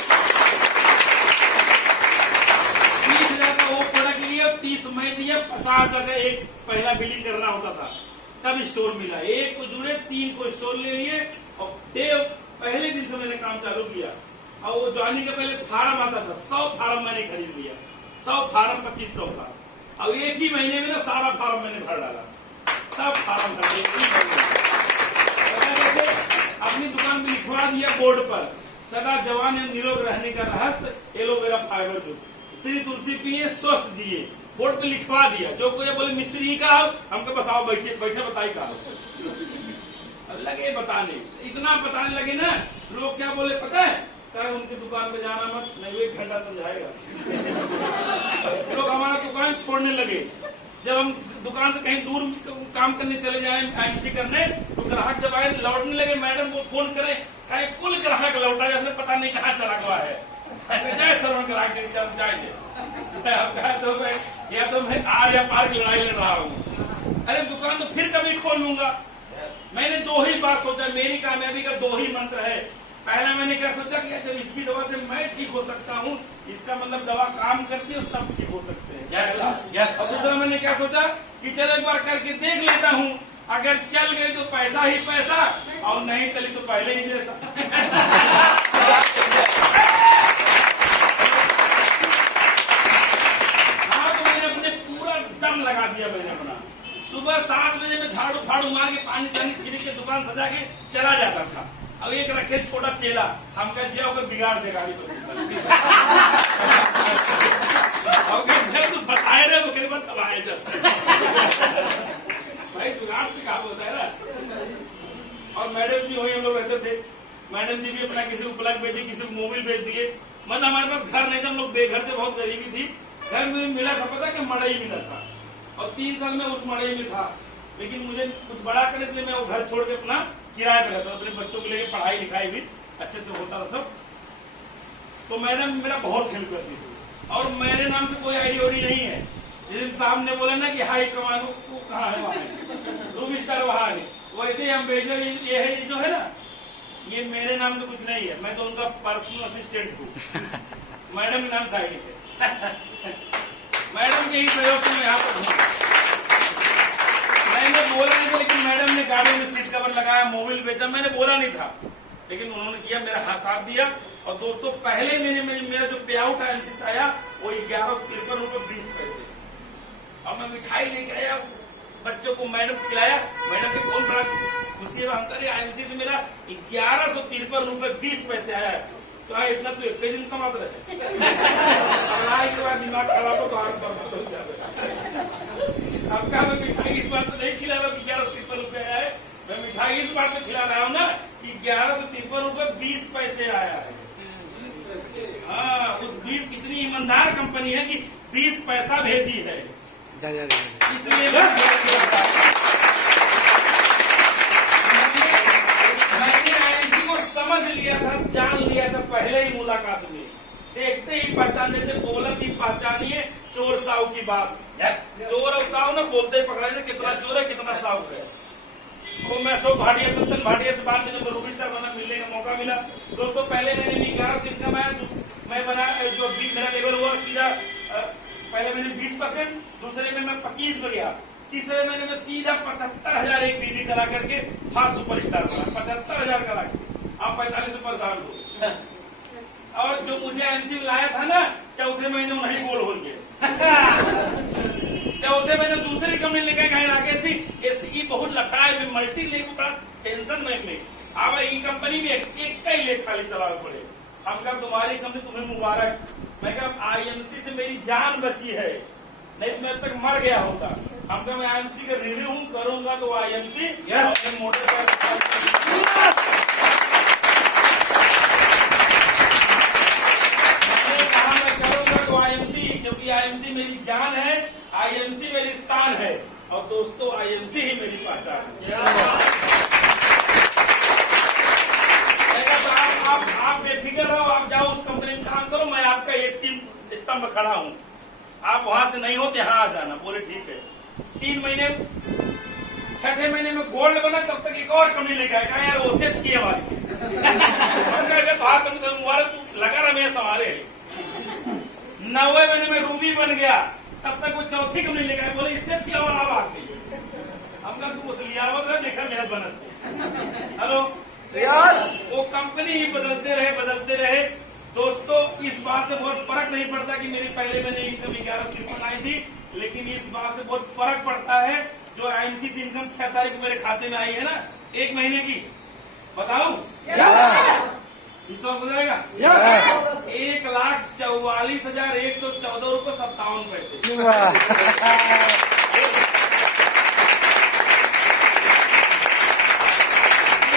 30,000 का वो प्रोडक्ट लिया, 30 मैं दिया, 50,000 का एक पहला बिलिंग करना होता था, तब स्टोर मिला। 1 को जुड़े, 3 को स्टोर ले लिए और पहले दिन से मैंने काम चालू किया। और वो ज्वाइनिंग के पहले फार्म आता था, 100 फार्म मैंने खरीद लिया, 100 फार्म 2500 का। अब एक ही महीने में ना सारा फार्म मैंने भर डाला, सब फार्म भर दिया। अपनी दुकान में लिखवा दिया बोर्ड पर, सदा जवान एवं निरोग रहने का रहस्य, एलोवेरा फाइबर जूस, श्री तुलसी पिए स्वस्थ जिए, बोर्ड पे लिखवा दिया। जो कोई बोले मिस्त्री का हमको बस आओ, बैठे बैठे बताई का लगे बताने, इतना बताने लगे ना, लोग क्या बोले पता है, कहे उनकी दुकान पे जाना मत, नहीं 1 घंटा समझाएगा। लोग हमारा दुकान छोड़ने लगे। जब हम दुकान से कहीं दूर काम करने चले जाए, आईएमसी करने, तो ग्राहक जब आए लौटने लगे, मैडम को फोन करें, कहे कुल ग्राहक लौटा जैसे पता नहीं कहाँ चला गया है। जय श्रवण ग्राहक जाएंगे, या तो मैं आर या पार की लड़ाई लड़ रहा हूँ। अरे दुकान तो फिर कभी खोल लूंगा। मैंने 2 ही बार सोचा, मेरी कामयाबी का 2 ही मंत्र है। पहला मैंने क्या सोचा कि जब इसकी दवा से मैं ठीक हो सकता हूँ, इसका मतलब दवा काम करती है, सब ठीक हो सकते हैं। और दूसरा मैंने क्या सोचा कि चलो एक बार करके देख लेता हूँ, अगर चल गई तो पैसा ही पैसा, और नहीं चली तो पहले ही जैसा। हाँ, तो मैंने अपने पूरा दम लगा दिया। मैंने अपना सुबह 7 बजे में झाड़ू फाड़ू मार के, पानी पानी छिड़क के, दुकान सजा के चला जाता था। अब एक रखे छोटा चेला, हम कह दिया होगा बिगाड़ देगा तू बताए रहे वो मत आए जब भाई बिगाड़ से काम होता है ना। और मैडम जी वही हम लोग रहते थे, मैडम जी भी अपना किसी को प्लग बेची, किसी को मोबाइल बेच दिए। मतलब हमारे पास घर नहीं था, हम लोग बेघर थे, बहुत गरीबी थी। घर में मिला था, पता कि मड़ई मिला था, और 3 साल में उस मड़ई में था। लेकिन मुझे कुछ बड़ा करने से मैं वो घर छोड़ के अपना किराए पे रहता, अपने बच्चों को लेकर पढ़ाई लिखाई भी अच्छे से होता था सब। तो मैडम मेरा बहुत हेल्प करती थी, और मेरे नाम से कोई आइडियोडी नहीं है। जिस साहब ने बोला ना कि हाई कमान वो कहाँ है, वहाँ है, रूम स्टार वहाँ है, वैसे हम मेजर ये है, जो है ना, ये मेरे नाम से कुछ नहीं है, मैं तो उनका पर्सनल असिस्टेंट हूँ। मैडम के नाम साइड है। मैडम के ही प्रयोग से मैं यहाँ पर हूँ। मैंने बोला नहीं था, लेकिन मैडम ने गाड़ी में सीट कवर लगाया, मोबाइल बेचा, मैंने बोला नहीं था, लेकिन उन्होंने किया, मेरा हाथ साथ दिया। और दोस्तों पहले मेरा जो पे आउट आया वो 1153 रुपये 20 पैसे, और मैं मिठाई लेके आया, बच्चों को मैडम खिलाया। मैडम के कौन बड़ा खुशी है, हम करे आईएमसी से मेरा 1153 रुपये 20 पैसे आया है। तो हाँ, इतना तो एक दिन कमाते रहे। पढ़ाई के बाद दिमाग खराब हो तो बर्बाद हो जाता। अब क्या मैं मिठाई इस बात तो नहीं खिला रहा 1153 रुपये आया है, मैं मिठाई इस बात में खिला रहा हूँ ना कि 1153 रुपये 20 पैसे नहीं है कि 20 पैसा भेजी है, इसलिए मैंने IMC को समझ लिया था, जान लिया था पहले ही मुलाकात में, देखते ही पहचान लेते, बोलत ही पहचानिए चोर साहू की बात। चोर और साहू ना बोलते ही पकड़ा जाए कितना चोर है कितना साहू है। वो मैं अशोक भाटिया, सत्तन भाटिया से बाद में जब रूबी स्टार बना, मिलने का मौका मिला दोस्तों, पहले मैंने 11 से इनकम आया, मैं बना जो मेरा लेवल हुआ सीधा, पहले मैंने 20%, दूसरे में मैं 25 में गया, तीसरे महीने में सीधा 75,000 एक बीवी करा करके फास्ट सुपरस्टार बना, 75,000 करा के। आप 45 से परेशान हो। और जो मुझे IMC लाया था ना, चौथे महीने नहीं गोल हो गए। चौथे महीने दूसरी कंपनी लेके गए राकेश जी, बहुत लटा है, मल्टी लेके बड़ा टेंशन में अब ई कंपनी में एक का ही लेख खाली चला पड़े। हम कहा तुम्हारी कंपनी तुम्हें मुबारक। मैं कहा IMC से मेरी जान बची है, नहीं तो मैं अब तक मर गया होता। हम कहा मैं IMC का रिव्यू करूंगा तो IMC क्योंकि IMC मेरी जान है, IMC मेरी शान है, और दोस्तों IMC ही मेरी पहचान है। आप बेफिक्र रहो, आप जाओ उस कंपनी में काम करो, मैं आपका एक टीम स्तंभ खड़ा हूँ, आप वहां से नहीं होते यहाँ आ जाना। बोले ठीक है। 3 महीने, छठे महीने में गोल्ड बना, तब तक एक और कंपनी लेके आया, यार उससे अच्छी है हमारी। मुबारक, तू लगा रमेश हमारे। 9वें महीने में रूबी बन गया, तब तक वो चौथी कंपनी लेकर आए, बोले इससे अच्छी और आप आ गई। हम कहा तुम उसलिए देखा मेरा बनत। हेलो यार, वो कंपनी ही बदलते रहे दोस्तों। इस बात से बहुत फर्क नहीं पड़ता कि मेरी पहले मैंने इनकम 11 आई थी, लेकिन इस बात से बहुत फर्क पड़ता है जो IMC से इनकम 6 तारीख को मेरे खाते में आई है ना, 1 महीने की, बताऊं विश्वास हो जाएगा? 1,44,114 रुपये 57 पैसे।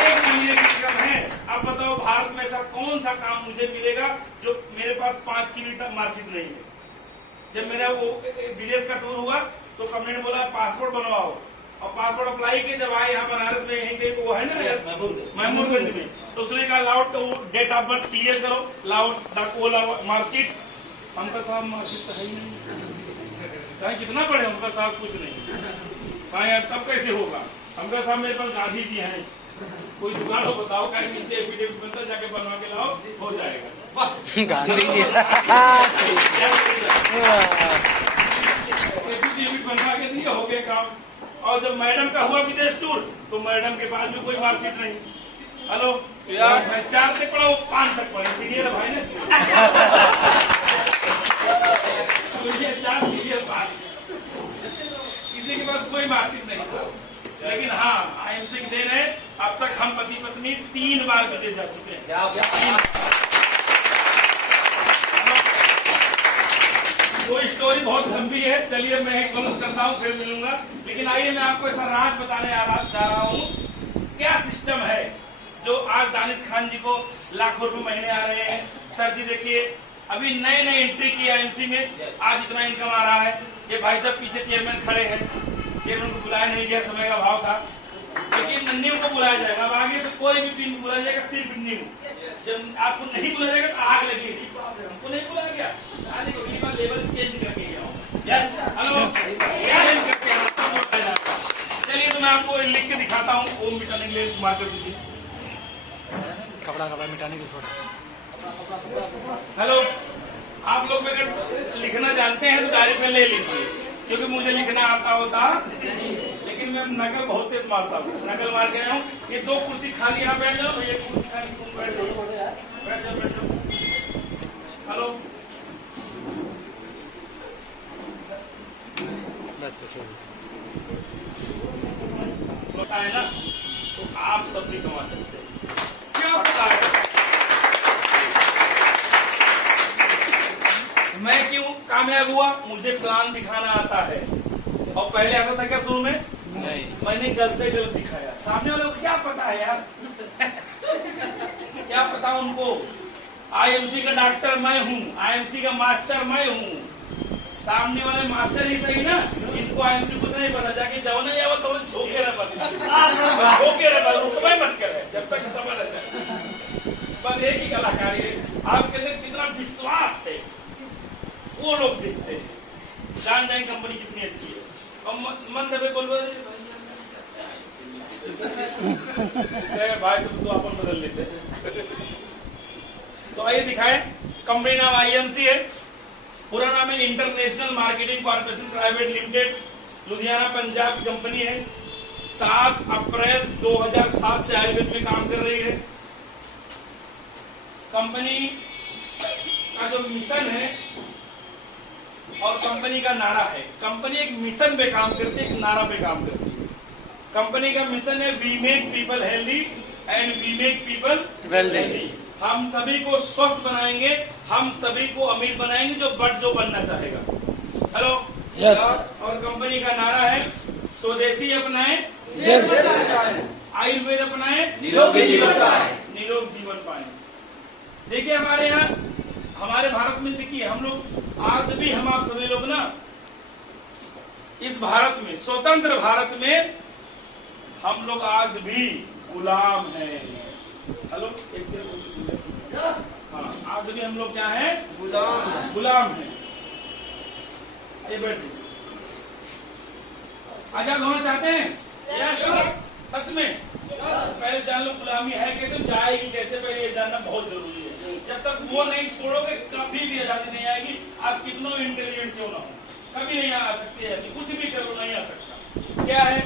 एक महीने की इनकम है। अब बताओ भारत में ऐसा कौन सा काम मुझे मिलेगा जो मेरे पास 5 की भी मार्कशीट नहीं है। जब मेरा वो विदेश का टूर हुआ तो कंपनी ने बोला पासपोर्ट बनवाओ, और पासपोर्ट अप्लाई के जब आए यहाँ बनारस में, यहीं पे वो है ना महमूदगंज में, तो उसने कहा लाओ डेट ऑफ बर्थ क्लियर करो, लाओ मार्कशीट। हमका साहब मार्कशीट तो है ही नहीं, कहा कितना पढ़े? हमका साहब कुछ नहीं। कहा यार तब कैसे होगा? हमका साहब मेरे पास गांधी जी हैं, कोई जुगाड़ हो बताओ, एफिडेविट बनता जाके बनवा के लाओ, हो जाएगा। गांधी जी एफिडेविट बनवा के दिए, हो गया काम। और जब मैडम का हुआ विदेश टूर, तो मैडम के पास भी कोई मार्कशीट नहीं। हेलो यार, मैं 4 तक पढ़ा, वो 5 तक पढ़े, सीनियर भाई ने। किसी के पास कोई मार्कशीट नहीं था, लेकिन हाँ IMC की देन है, अब तक हम पति पत्नी 3 बार विदेश जा चुके हैं। वो स्टोरी बहुत लंबी है, चलिए मैं क्लोज करता हूँ, फिर मिलूंगा। लेकिन आइए मैं आपको ऐसा राज बताने जा रहा हूँ, क्या सिस्टम है जो आज दानिश खान जी को लाखों रुपए महीने आ रहे हैं। सर जी देखिए, अभी नए एंट्री की IMC में, आज इतना इनकम आ रहा है। ये भाई साहब पीछे चेयरमैन खड़े हैं, चेयरमैन को बुलाया नहीं गया, समय का भाव था, लेकिन न्यू को बुलाया जाएगा। अब आगे से कोई भी टीम बुलाया जाएगा, सिर्फ न्यू। जब आपको नहीं बुलाया जाएगा तो आग लगेगी, हमको नहीं बुलाया गया, आने को लेवल चेंज करके चलिए तो मैं आपको लिख के दिखाता हूँ। ओम मिटाने के लिए मार्कर दीजिए, कपड़ा मिटाने की सोच। हेलो, आप लोग अगर लिखना जानते हैं तो डायरी में ले लीजिए, क्योंकि मुझे लिखना आता होता, लेकिन मैं नकल बहुत तेज मारता हूँ, नकल मार के आया हूँ। ये 2 कुर्सी खाली, यहाँ बैठ जाओ, ये कुर्सी खाली, तुम बैठ जाओ। हेलो बस पता है ना, तो आप सब भी कमा सकते हैं। क्या पता है मैं क्यों कामयाब हुआ? मुझे प्लान दिखाना आता है, और पहले आता था क्या शुरू में? नहीं, मैंने गलत दिखाया। सामने वाले को क्या पता है यार? क्या पता उनको? IMC का डॉक्टर मैं हूँ, IMC का मास्टर मैं हूँ, सामने वाले मास्टर ही सही ना, इनको आईएमसी कुछ नहीं पता, जाके जब नहीं आवा तो झोंके रहे, बस झोंके रहे, बस रुकवा मत करे जब तक समझ आ जाए। बस एक ही कलाकारी है, आपके अंदर कितना विश्वास है वो लोग देखते हैं, जान जाए कंपनी कितनी अच्छी है। और मन दबे बोल भाई तुम तो अपन बदल लेते। तो आइए दिखाएं, कंपनी नाम आईएमसी है, पूरा नाम है international marketing corporation private limited, Ludhiana Punjab की कंपनी है। 7 अप्रैल 2007 से आयुर्वेद में काम कर रही है। कंपनी का जो मिशन है और कंपनी का नारा है, कंपनी एक मिशन पे काम करती है, एक नारा पे काम करती है। कंपनी का मिशन है we make people healthy and we make people wealthy. हम सभी को स्वस्थ बनाएंगे, हम सभी को अमीर बनाएंगे जो बनना चाहेगा। Hello yes. और कंपनी का नारा है स्वदेशी अपनाएं, आयुर्वेद अपनाएं, निरोगी जीवन पाएं। देखिए हमारे यहाँ, हमारे भारत में देखिए हम लोग आज भी, हम आप सभी लोग ना इस भारत में, स्वतंत्र भारत में हम लोग आज भी गुलाम हैं। हेलो हाँ, आज भी हम लोग क्या हैं? गुलाम हैं। आइए बैठिए। आजाद होना चाहते हैं? सच में? पहले जान लो गुलामी है कैसे, जाएगी कैसे, पहले ये जानना बहुत जरूरी है। जब तक वो नहीं छोड़ोगे कभी भी आजादी नहीं आएगी। आप कितना इंटेलिजेंट क्यों ना हो, कभी नहीं आ सकती है, कुछ भी करो नहीं आ सकता। क्या है,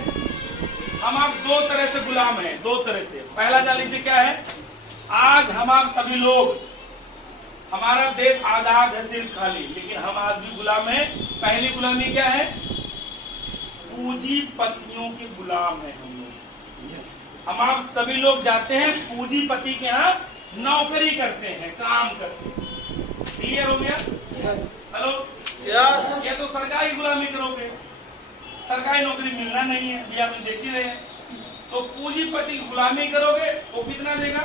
हम आप दो तरह से गुलाम हैं, दो तरह से। पहला जान लीजिए क्या है, आज हम आप सभी लोग, हमारा देश आजाद है सिर्फ खाली, लेकिन हम आज भी गुलाम हैं। पहली गुलामी क्या है, पूंजीपतियों के गुलाम है हम लोग। यस, हम आप सभी लोग जाते हैं पूंजीपति के यहाँ नौकरी करते हैं, काम करते हैं। क्लियर हो गया? यस। Hello yes. ये तो सरकारी गुलामी करोगे, सरकारी नौकरी मिलना नहीं है, ये आप देख ही रहे हैं। तो पूंजीपति गुलामी करोगे वो कितना देगा?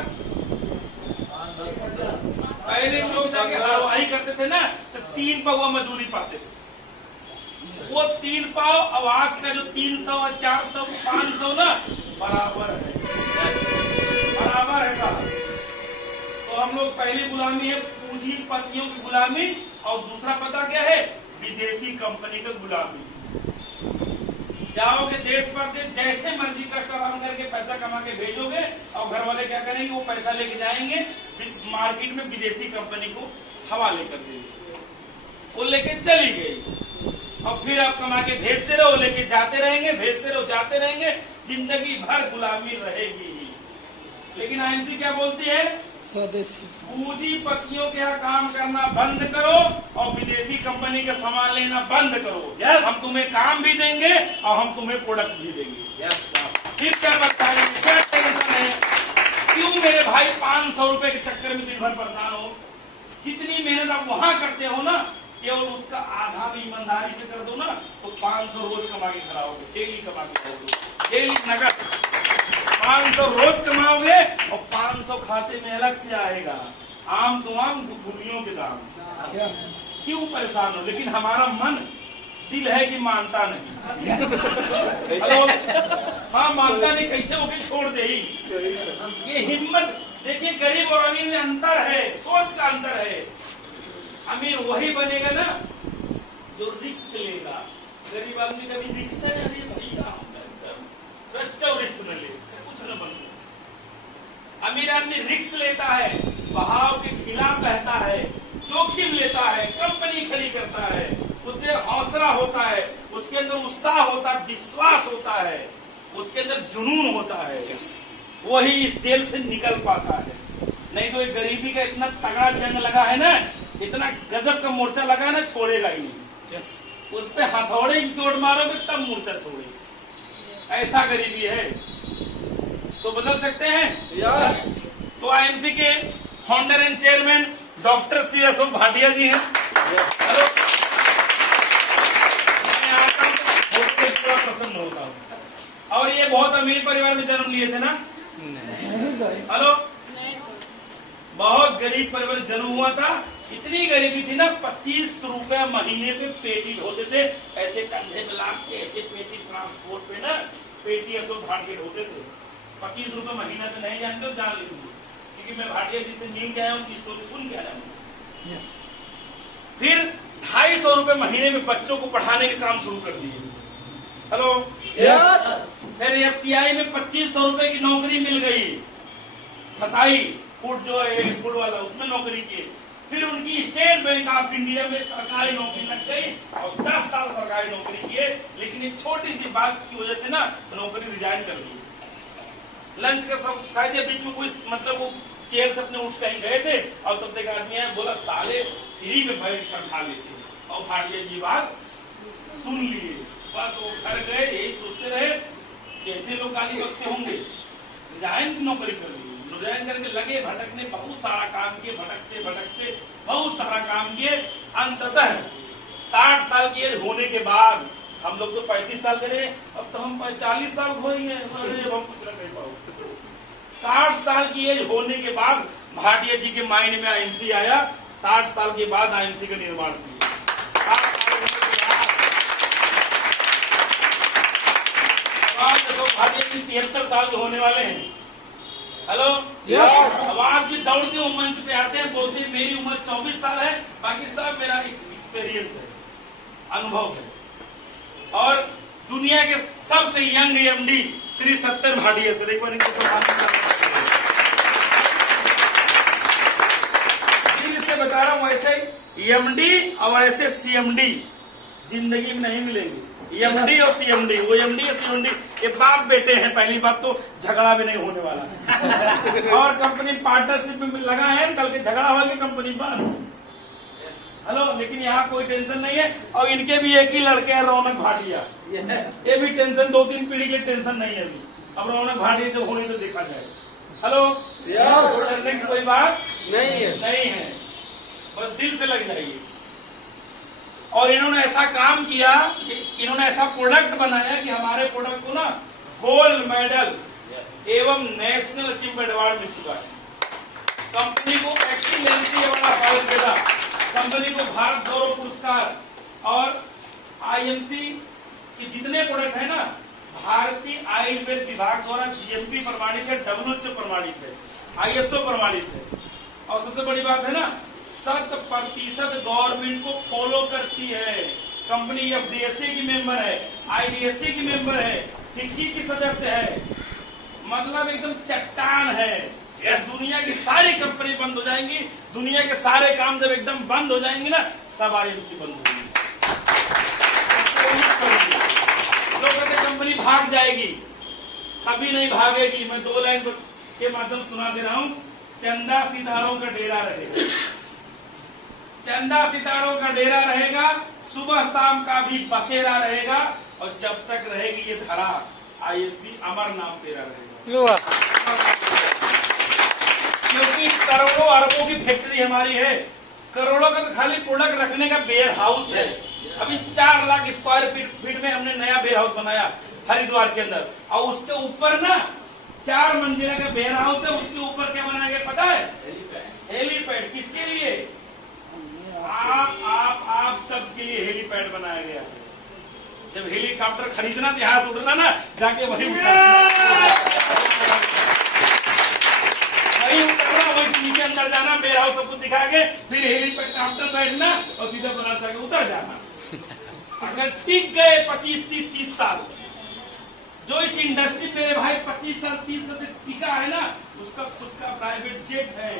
पहले लोग जाके हलवाई करते थे ना, तो 3 पौवा मजदूरी पाते थे। वो 3 पाव अब आज का जो 300 और 400 500 ना बराबर है, बराबर है साहब। तो हम लोग पहली गुलामी है पूंजीपतियों की गुलामी, और दूसरा पता क्या है, विदेशी कंपनी का गुलामी। जाओगे देश परदेश, जैसे मर्जी का काम करके पैसा कमा के भेजोगे, और घर वाले क्या करेंगे, वो पैसा लेके जाएंगे मार्केट में, विदेशी कंपनी को हवाले कर देंगे। वो लेके चली गई, और फिर आप कमा के भेजते रहो, लेके जाते रहेंगे, भेजते रहो, जाते रहेंगे, जिंदगी भर गुलामी रहेगी। लेकिन आईएमसी क्या बोलती है, स्वदेशी पूंजीपतियों के यहाँ काम करना बंद करो और विदेशी कंपनी का सामान लेना बंद करो। yes. हम तुम्हें काम भी देंगे और हम तुम्हें प्रोडक्ट भी देंगे। yes. फिर क्या बताएंगे, क्या टेंशन है, क्यों मेरे भाई 500 रुपए के चक्कर में दिन भर परेशान हो? जितनी मेहनत आप वहां करते हो ना, केवल उसका आधा भी ईमानदारी से कर दो ना, तो 500 रोज कमा के खराओगे, डेली कमा के खाओगे, डेली नगद 500 रोज कमाओगे, और 500 खाते में अलग से आएगा। आम तो आम, गुलियों के दाम। क्यों परेशान हो? लेकिन हमारा मन दिल है कि मानता नहीं। हेलो हाँ, मानता नहीं, कैसे होके छोड़ दे ही। ये हिम्मत देखिए, गरीब और अमीर में अंतर है, सोच का अंतर है। अमीर वही बनेगा ना जो रिक्स लेगा। गरीब आदमी कभी रिक्स है, अरे भैया रच्चा रिक्स न ले, कुछ न बन। अमीर आदमी रिक्स लेता है, बहाव के खिलाफ रहता है, जोखिम लेता है, कंपनी खड़ी करता है, उससे हौसला होता है, उसके अंदर उत्साह होता है, विश्वास होता है, उसके अंदर जुनून होता है। वही इस जेल से निकल पाता है। नहीं तो एक गरीबी का इतना तगड़ा जंग लगा है ना, इतना गजब का मोर्चा लगा है ना, छोड़ेगा ही नहीं। उस पे हथौड़े की चोट मारोगे तब मोर्चा छोड़ेगी, ऐसा गरीबी है। तो बदल सकते हैं? yes. तो आईएमसी के founder and chairman doctor Shri Ashok Bhatia ji हैं। हेलो मैं आता हूँ तो पूरा प्रसन्न होता हूँ। और ये बहुत अमीर परिवार में जन्म लिए थे ना? हेलो बहुत गरीब परिवार जन्म हुआ था, इतनी गरीबी थी ना, 25 रुपए महीने पे पेटी ढोते थे, ऐसे कंधे पे लाद के, ऐसे पेटी ट्रांसपोर्ट पे ना पेटी ऐसे उठाड़ के ढोते थे। 25 रुपए महीना तो नहीं जानते हो, जान लीजिए, क्योंकि मैं भाटिया जी से मिल के आया हूँ, उनकी स्टोरी सुन के आया हूँ। यस। फिर 250 रुपए महीने में बच्चों को पढ़ाने के काम शुरू कर दिए। हेलो, फिर FCI में 2500 रुपए की नौकरी मिल गई, फसाई फूड जो है फूड वाला, उसमें नौकरी की। फिर उनकी स्टेट बैंक ऑफ इंडिया में सरकारी नौकरी लग गई और 10 साल सरकारी नौकरी किए, लेकिन एक छोटी सी बात की वजह से ना नौकरी रिजाइन कर दी। लंच का सब शायद ये बीच में कोई मतलब वो चेयर से अपने उठ कहीं गए थे और तब तक आदमी आया, बोला साले फ्री में बैठ कर खा लेते, और भाटिया जी बात सुन लिए। बस वो घर गए, यही सोचते रहे कैसे लोग गाली बकते होंगे, रिजाइन की नौकरी कर ली। रिजाइन करके लगे भटकने, बहुत सारा काम किए, भटकते भटकते बहुत सारा काम किए। अंततः 60 साल की एज होने के बाद, हम लोग तो 35 साल के रहे, अब तो हम 40 साल हो ही हैं, अरे हम कुछ नहीं पाओ। 60 साल की एज होने के बाद भाटिया जी के माइंड में IMC आया। 60 साल के बाद IMC का निर्माण किया। भाटिया जी 73 साल के होने वाले हैं। हेलो, अब आज भी दौड़ते हुए मंच पे आते हैं, बोलते हैं मेरी उम्र 24 साल है, बाकी सब मेरा एक्सपीरियंस है, अनुभव है। और दुनिया के सबसे यंग MD श्री सत्तर भाटिया सर, एक बार इनको बता रहा हूँ, वैसे MD और ऐसे CMD जिंदगी में नहीं मिलेंगे। MD और CMD, वो MD और CMD ये बाप बेटे हैं। पहली बात तो झगड़ा भी नहीं होने वाला और कंपनी पार्टनरशिप में लगा है, कल के झगड़ा होगा कंपनी बंद। हेलो, लेकिन यहाँ कोई टेंशन नहीं है। और इनके भी एक ही लड़के हैं, रौनक भाटिया, ये भी टेंशन 2-3 पीढ़ी की टेंशन नहीं है अभी। अब रौनक भाटिया जब होगी तो देखा जाए। हेलो, डरने की कोई बात नहीं है, बस दिल से लग जाइए। और इन्होंने ऐसा काम किया कि इन्होंने ऐसा प्रोडक्ट बनाया कि हमारे प्रोडक्ट को ना गोल्ड मेडल एवं नेशनल अचीवमेंट अवार्ड मिल चुका है। कंपनी को एक्सीलेंसी अवार्ड मिला, कंपनी को भारत गौरव पुरस्कार, और IMC के जितने प्रोडक्ट है ना, भारतीय आयुर्वेद विभाग द्वारा GMP प्रमाणित है, WHO प्रमाणित है, ISO प्रमाणित है। और सबसे बड़ी बात है ना, 100% गवर्नमेंट को फॉलो करती है। कंपनी FDSA की मेंबर है, IDSA की मेंबर है, FICCI की सदस्य है, मतलब एकदम चट्टान है। दुनिया की सारी कंपनी बंद हो जाएंगी, दुनिया के सारे काम जब एकदम बंद हो जाएंगे ना, तब IMC बंद होगी। लोग कहते कंपनी भाग जाएगी, कभी नहीं भागेगी। मैं 2 लाइन के माध्यम सुना दे रहा हूँ। चंदा सितारों का डेरा रहेगा, चंदा सितारों का डेरा रहेगा, सुबह शाम का भी बसेरा रहेगा, और जब तक रहेगी ये धरा IMC अमर नाम तेरा रहेगा। क्योंकि करोड़ों अरबों की फैक्ट्री हमारी है, करोड़ों का तो खाली प्रोडक्ट रखने का वेयर हाउस है। अभी 4 लाख स्क्वायर फीट में हमने नया वेयर हाउस बनाया हरिद्वार के अंदर, और उसके ऊपर ना 4 मंजिला का वेयर हाउस है। उसके ऊपर क्या बनाया गया पता है? हेलीपैड। किसके लिए? आप सबके लिए हेलीपैड बनाया गया। जब हेलीकॉप्टर खरीदना तो यहाँ से उड़ना ना, जाके वही उतरना, वही नीचे अंदर जाना, वेयर हाउस सबको दिखा के फिर हेलीकॉप्टर बैठना और सीधा बनारस आके उतर जाना। अगर टिक गए 25-30 साल, जो इस इंडस्ट्री मेरे भाई 25 साल 30 साल से टिका है ना, उसका खुद का प्राइवेट जेट है,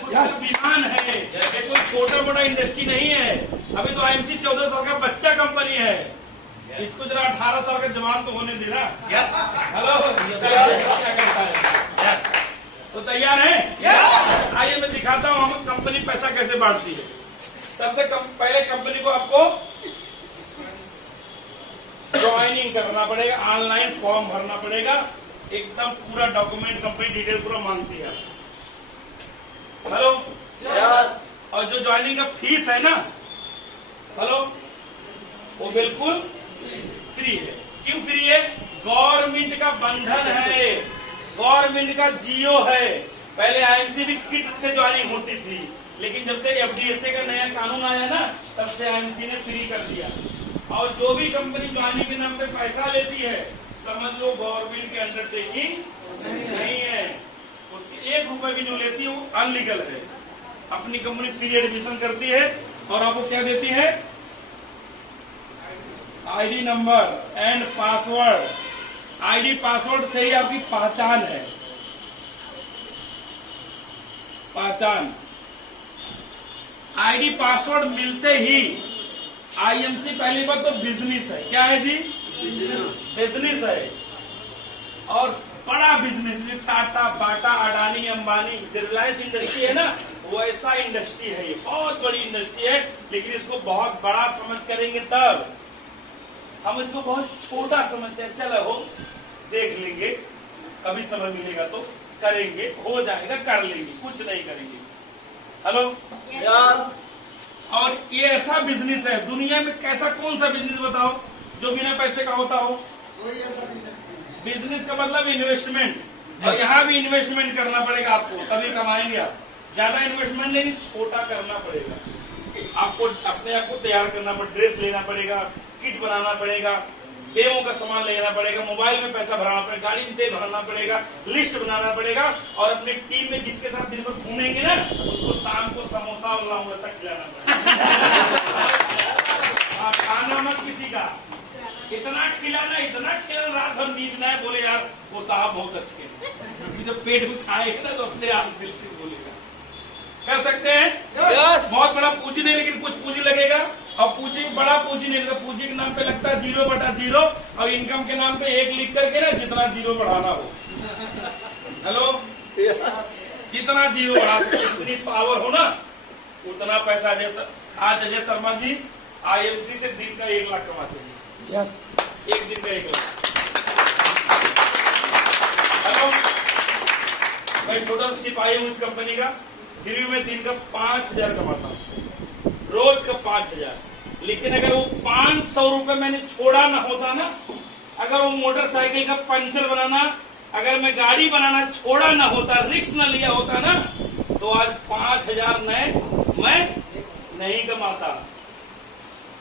खुद का विमान है। ये कोई छोटा मोटा इंडस्ट्री नहीं है। अभी तो IMC 14 साल का बच्चा कंपनी है, इसको जरा 18 साल का जवान तो होने दे रहा। हेलो, क्या कहता है? तो तैयार है? आइए मैं दिखाता हूँ हम कंपनी पैसा कैसे बांटती है। सबसे पहले कंपनी को आपको ज्वाइनिंग करना पड़ेगा, ऑनलाइन फॉर्म भरना पड़ेगा, एकदम पूरा डॉक्यूमेंट कंपनी डिटेल पूरा मांगती है। हेलो, और जो ज्वाइनिंग का फीस है ना, हेलो, वो बिल्कुल फ्री है। क्यों फ्री है? गवर्नमेंट का बंधन है, गवर्नमेंट का जियो है। पहले IMC भी किट से ज्वाइनिंग होती थी, लेकिन जब से FDSA का नया कानून आया ना, तब से IMC ने फ्री कर दिया। और जो भी कंपनी ज्वाइनिंग के नाम पे पैसा लेती है, समझ लो गवर्नमेंट के अंडरटेकिंग नहीं है। उसकी 1 रुपए भी जो लेती है वो अनलीगल है। अपनी कंपनी फ्री एडमिशन करती है और आपको क्या देती है? ID number and password. ID password से ही आपकी पहचान है, पहचान। ID पासवर्ड मिलते ही IMC पहली बात तो बिजनेस है। क्या है जी? बिजनेस है, और बड़ा बिजनेस। टाटा, बाटा, अडानी, अंबानी, रिलायंस इंडस्ट्री है ना, वो ऐसा इंडस्ट्री है, ये बहुत बड़ी इंडस्ट्री है। लेकिन इसको बहुत बड़ा समझ करेंगे तब, हम इसको बहुत छोटा समझते हैं। चलो हो देख लेंगे, कभी समय मिलेगा तो करेंगे, हो जाएगा, कर लेंगे, कुछ नहीं करेंगे। Hello yes. और ये ऐसा बिजनेस है दुनिया में, कैसा कौन सा बिजनेस बताओ जो बिना पैसे का होता हो? बिजनेस का मतलब इन्वेस्टमेंट, और यहाँ भी इन्वेस्टमेंट करना पड़ेगा आपको, तभी कमाएंगे आप। ज्यादा इन्वेस्टमेंट नहीं, छोटा करना पड़ेगा आपको। अपने आप को तैयार करना पड़ेगा, ड्रेस लेना पड़ेगा, किट बनाना पड़ेगा, डेमो का सामान लेना पड़ेगा, मोबाइल में पैसा भराना पड़ेगा, गाड़ी में तेल भरना पड़ेगा, लिस्ट बनाना पड़ेगा, और अपनी टीम में जिसके साथ दिन भर घूमेंगे ना, उसको शाम को समोसा और लाऊंगा तक खिलाना पड़ेगा। खाना मत किसी का, इतना खिलाना, रात भर नींद ना है, बोले यार वो साहब बहुत अच्छे हैं, क्योंकि जब पेट में खाएगा ना तो अपने आप दिल से बोलेगा। कर सकते हैं? बहुत बड़ा पूंजी नहीं, लेकिन कुछ पूंजी लगेगा, और पूंजी बड़ा पूंजी नहीं, तो पूंजी के नाम पे लगता है 0/0, और इनकम के नाम पे 1 लिख करके ना जितना 0 बढ़ाना हो। हेलो, जितना 0 बढ़ा सकते, जितनी पावर हो ना उतना पैसा। जैसा आज अजय शर्मा जी IMC से दिन का 1 लाख कमाते हैं। यस। एक दिन का 1 लाख। हेलो, मैं छोटा सा सिपाही हूँ इस कंपनी का, दिल्ली में दिन का 5000 कमाता हूँ, रोज का 5000। लेकिन अगर वो 500 रुपए मैंने छोड़ा ना होता ना, अगर वो मोटरसाइकिल का पंचर बनाना, अगर मैं गाड़ी बनाना छोड़ा ना होता, रिस्क ना लिया होता ना, तो आज 5000 मैं नहीं कमाता।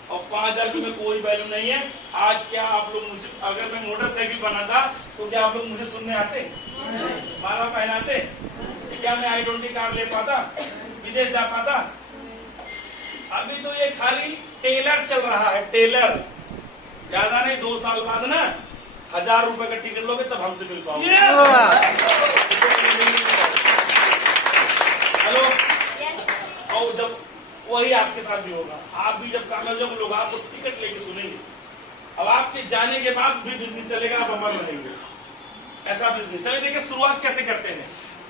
और 5000 की में कोई वैल्यू नहीं है। आज क्या आप लोग मुझे, अगर मैं मोटरसाइकिल बनाता तो क्या आप लोग मुझे सुनने आते, माला पहनाते? क्या मैं I-20 कार ले पाता, विदेश जा पाता? अभी तो ये खाली टेलर चल रहा है, टेलर। ज्यादा नहीं, 2 साल बाद ना 1000 रुपए का टिकट लोगे तब हमसे मिल पाओगे। हेलो, और जब वही आपके साथ भी होगा, आप भी जब कामयाब हो लोग आपको टिकट लेके सुनेंगे। अब आपके जाने के बाद भी बिजनेस चलेगा, आप अमर रहेंगे। ऐसा बिजनेस। चलिए देखिए शुरुआत कैसे करते हैं।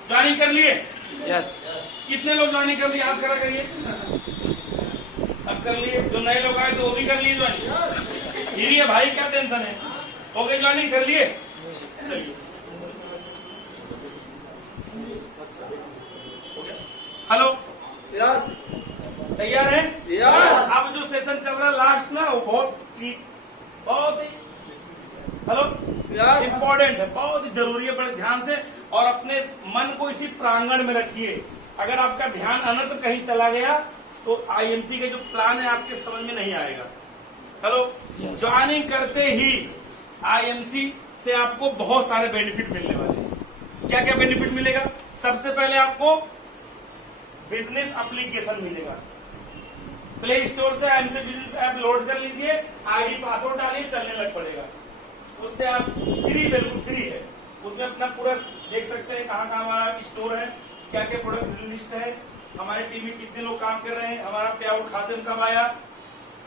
ज्वाइनिंग कर लिए? यस। कितने लोग ज्वाइनिंग कर लिए? हाथ खड़ा करिए। सब कर लिए? जो नए लोग आए तो वो भी कर लिए ज्वाइनिंग? यही है भाई, क्या टेंशन है? हो गई ज्वाइनिंग? कर लिए? चलिए, हेलो यस। तैयार है? यस। अब जो सेशन चल रहा है लास्ट ना, वो बहुत ही हेलो इम्पोर्टेंट है, बहुत ही जरूरी है। बड़े ध्यान से, और अपने मन को इसी प्रांगण में रखिए। अगर आपका ध्यान अनंत कहीं चला गया तो IMC के जो प्लान है आपके समझ में नहीं आएगा। हेलो, ज्वाइनिंग करते ही IMC से आपको बहुत सारे बेनिफिट मिलने वाले हैं। क्या क्या बेनिफिट मिलेगा? सबसे पहले आपको बिजनेस एप्लीकेशन मिलेगा। प्ले स्टोर से IMC बिजनेस ऐप लोड कर लीजिए, ID पासवर्ड डालिए, चलने लग पड़ेगा। उससे आप फ्री, बिल्कुल फ्री है। उसमें अपना पूरा देख सकते हैं कहाँ कहाँ हमारा स्टोर है, क्या क्या प्रोडक्ट लिस्ट है, हमारे टीम में कितने लोग काम कर रहे हैं, हमारा पे आउट खाते में कब आया,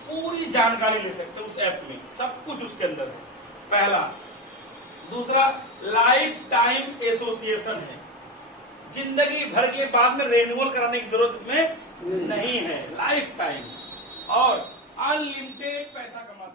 पूरी जानकारी ले सकते हैं उस ऐप में। सब कुछ उसके अंदर है, पहला। दूसरा, लाइफ टाइम एसोसिएशन है, जिंदगी भर के बाद में रेन्यूअल कराने की जरूरत इसमें नहीं है, लाइफ टाइम। और अनलिमिटेड पैसा कमा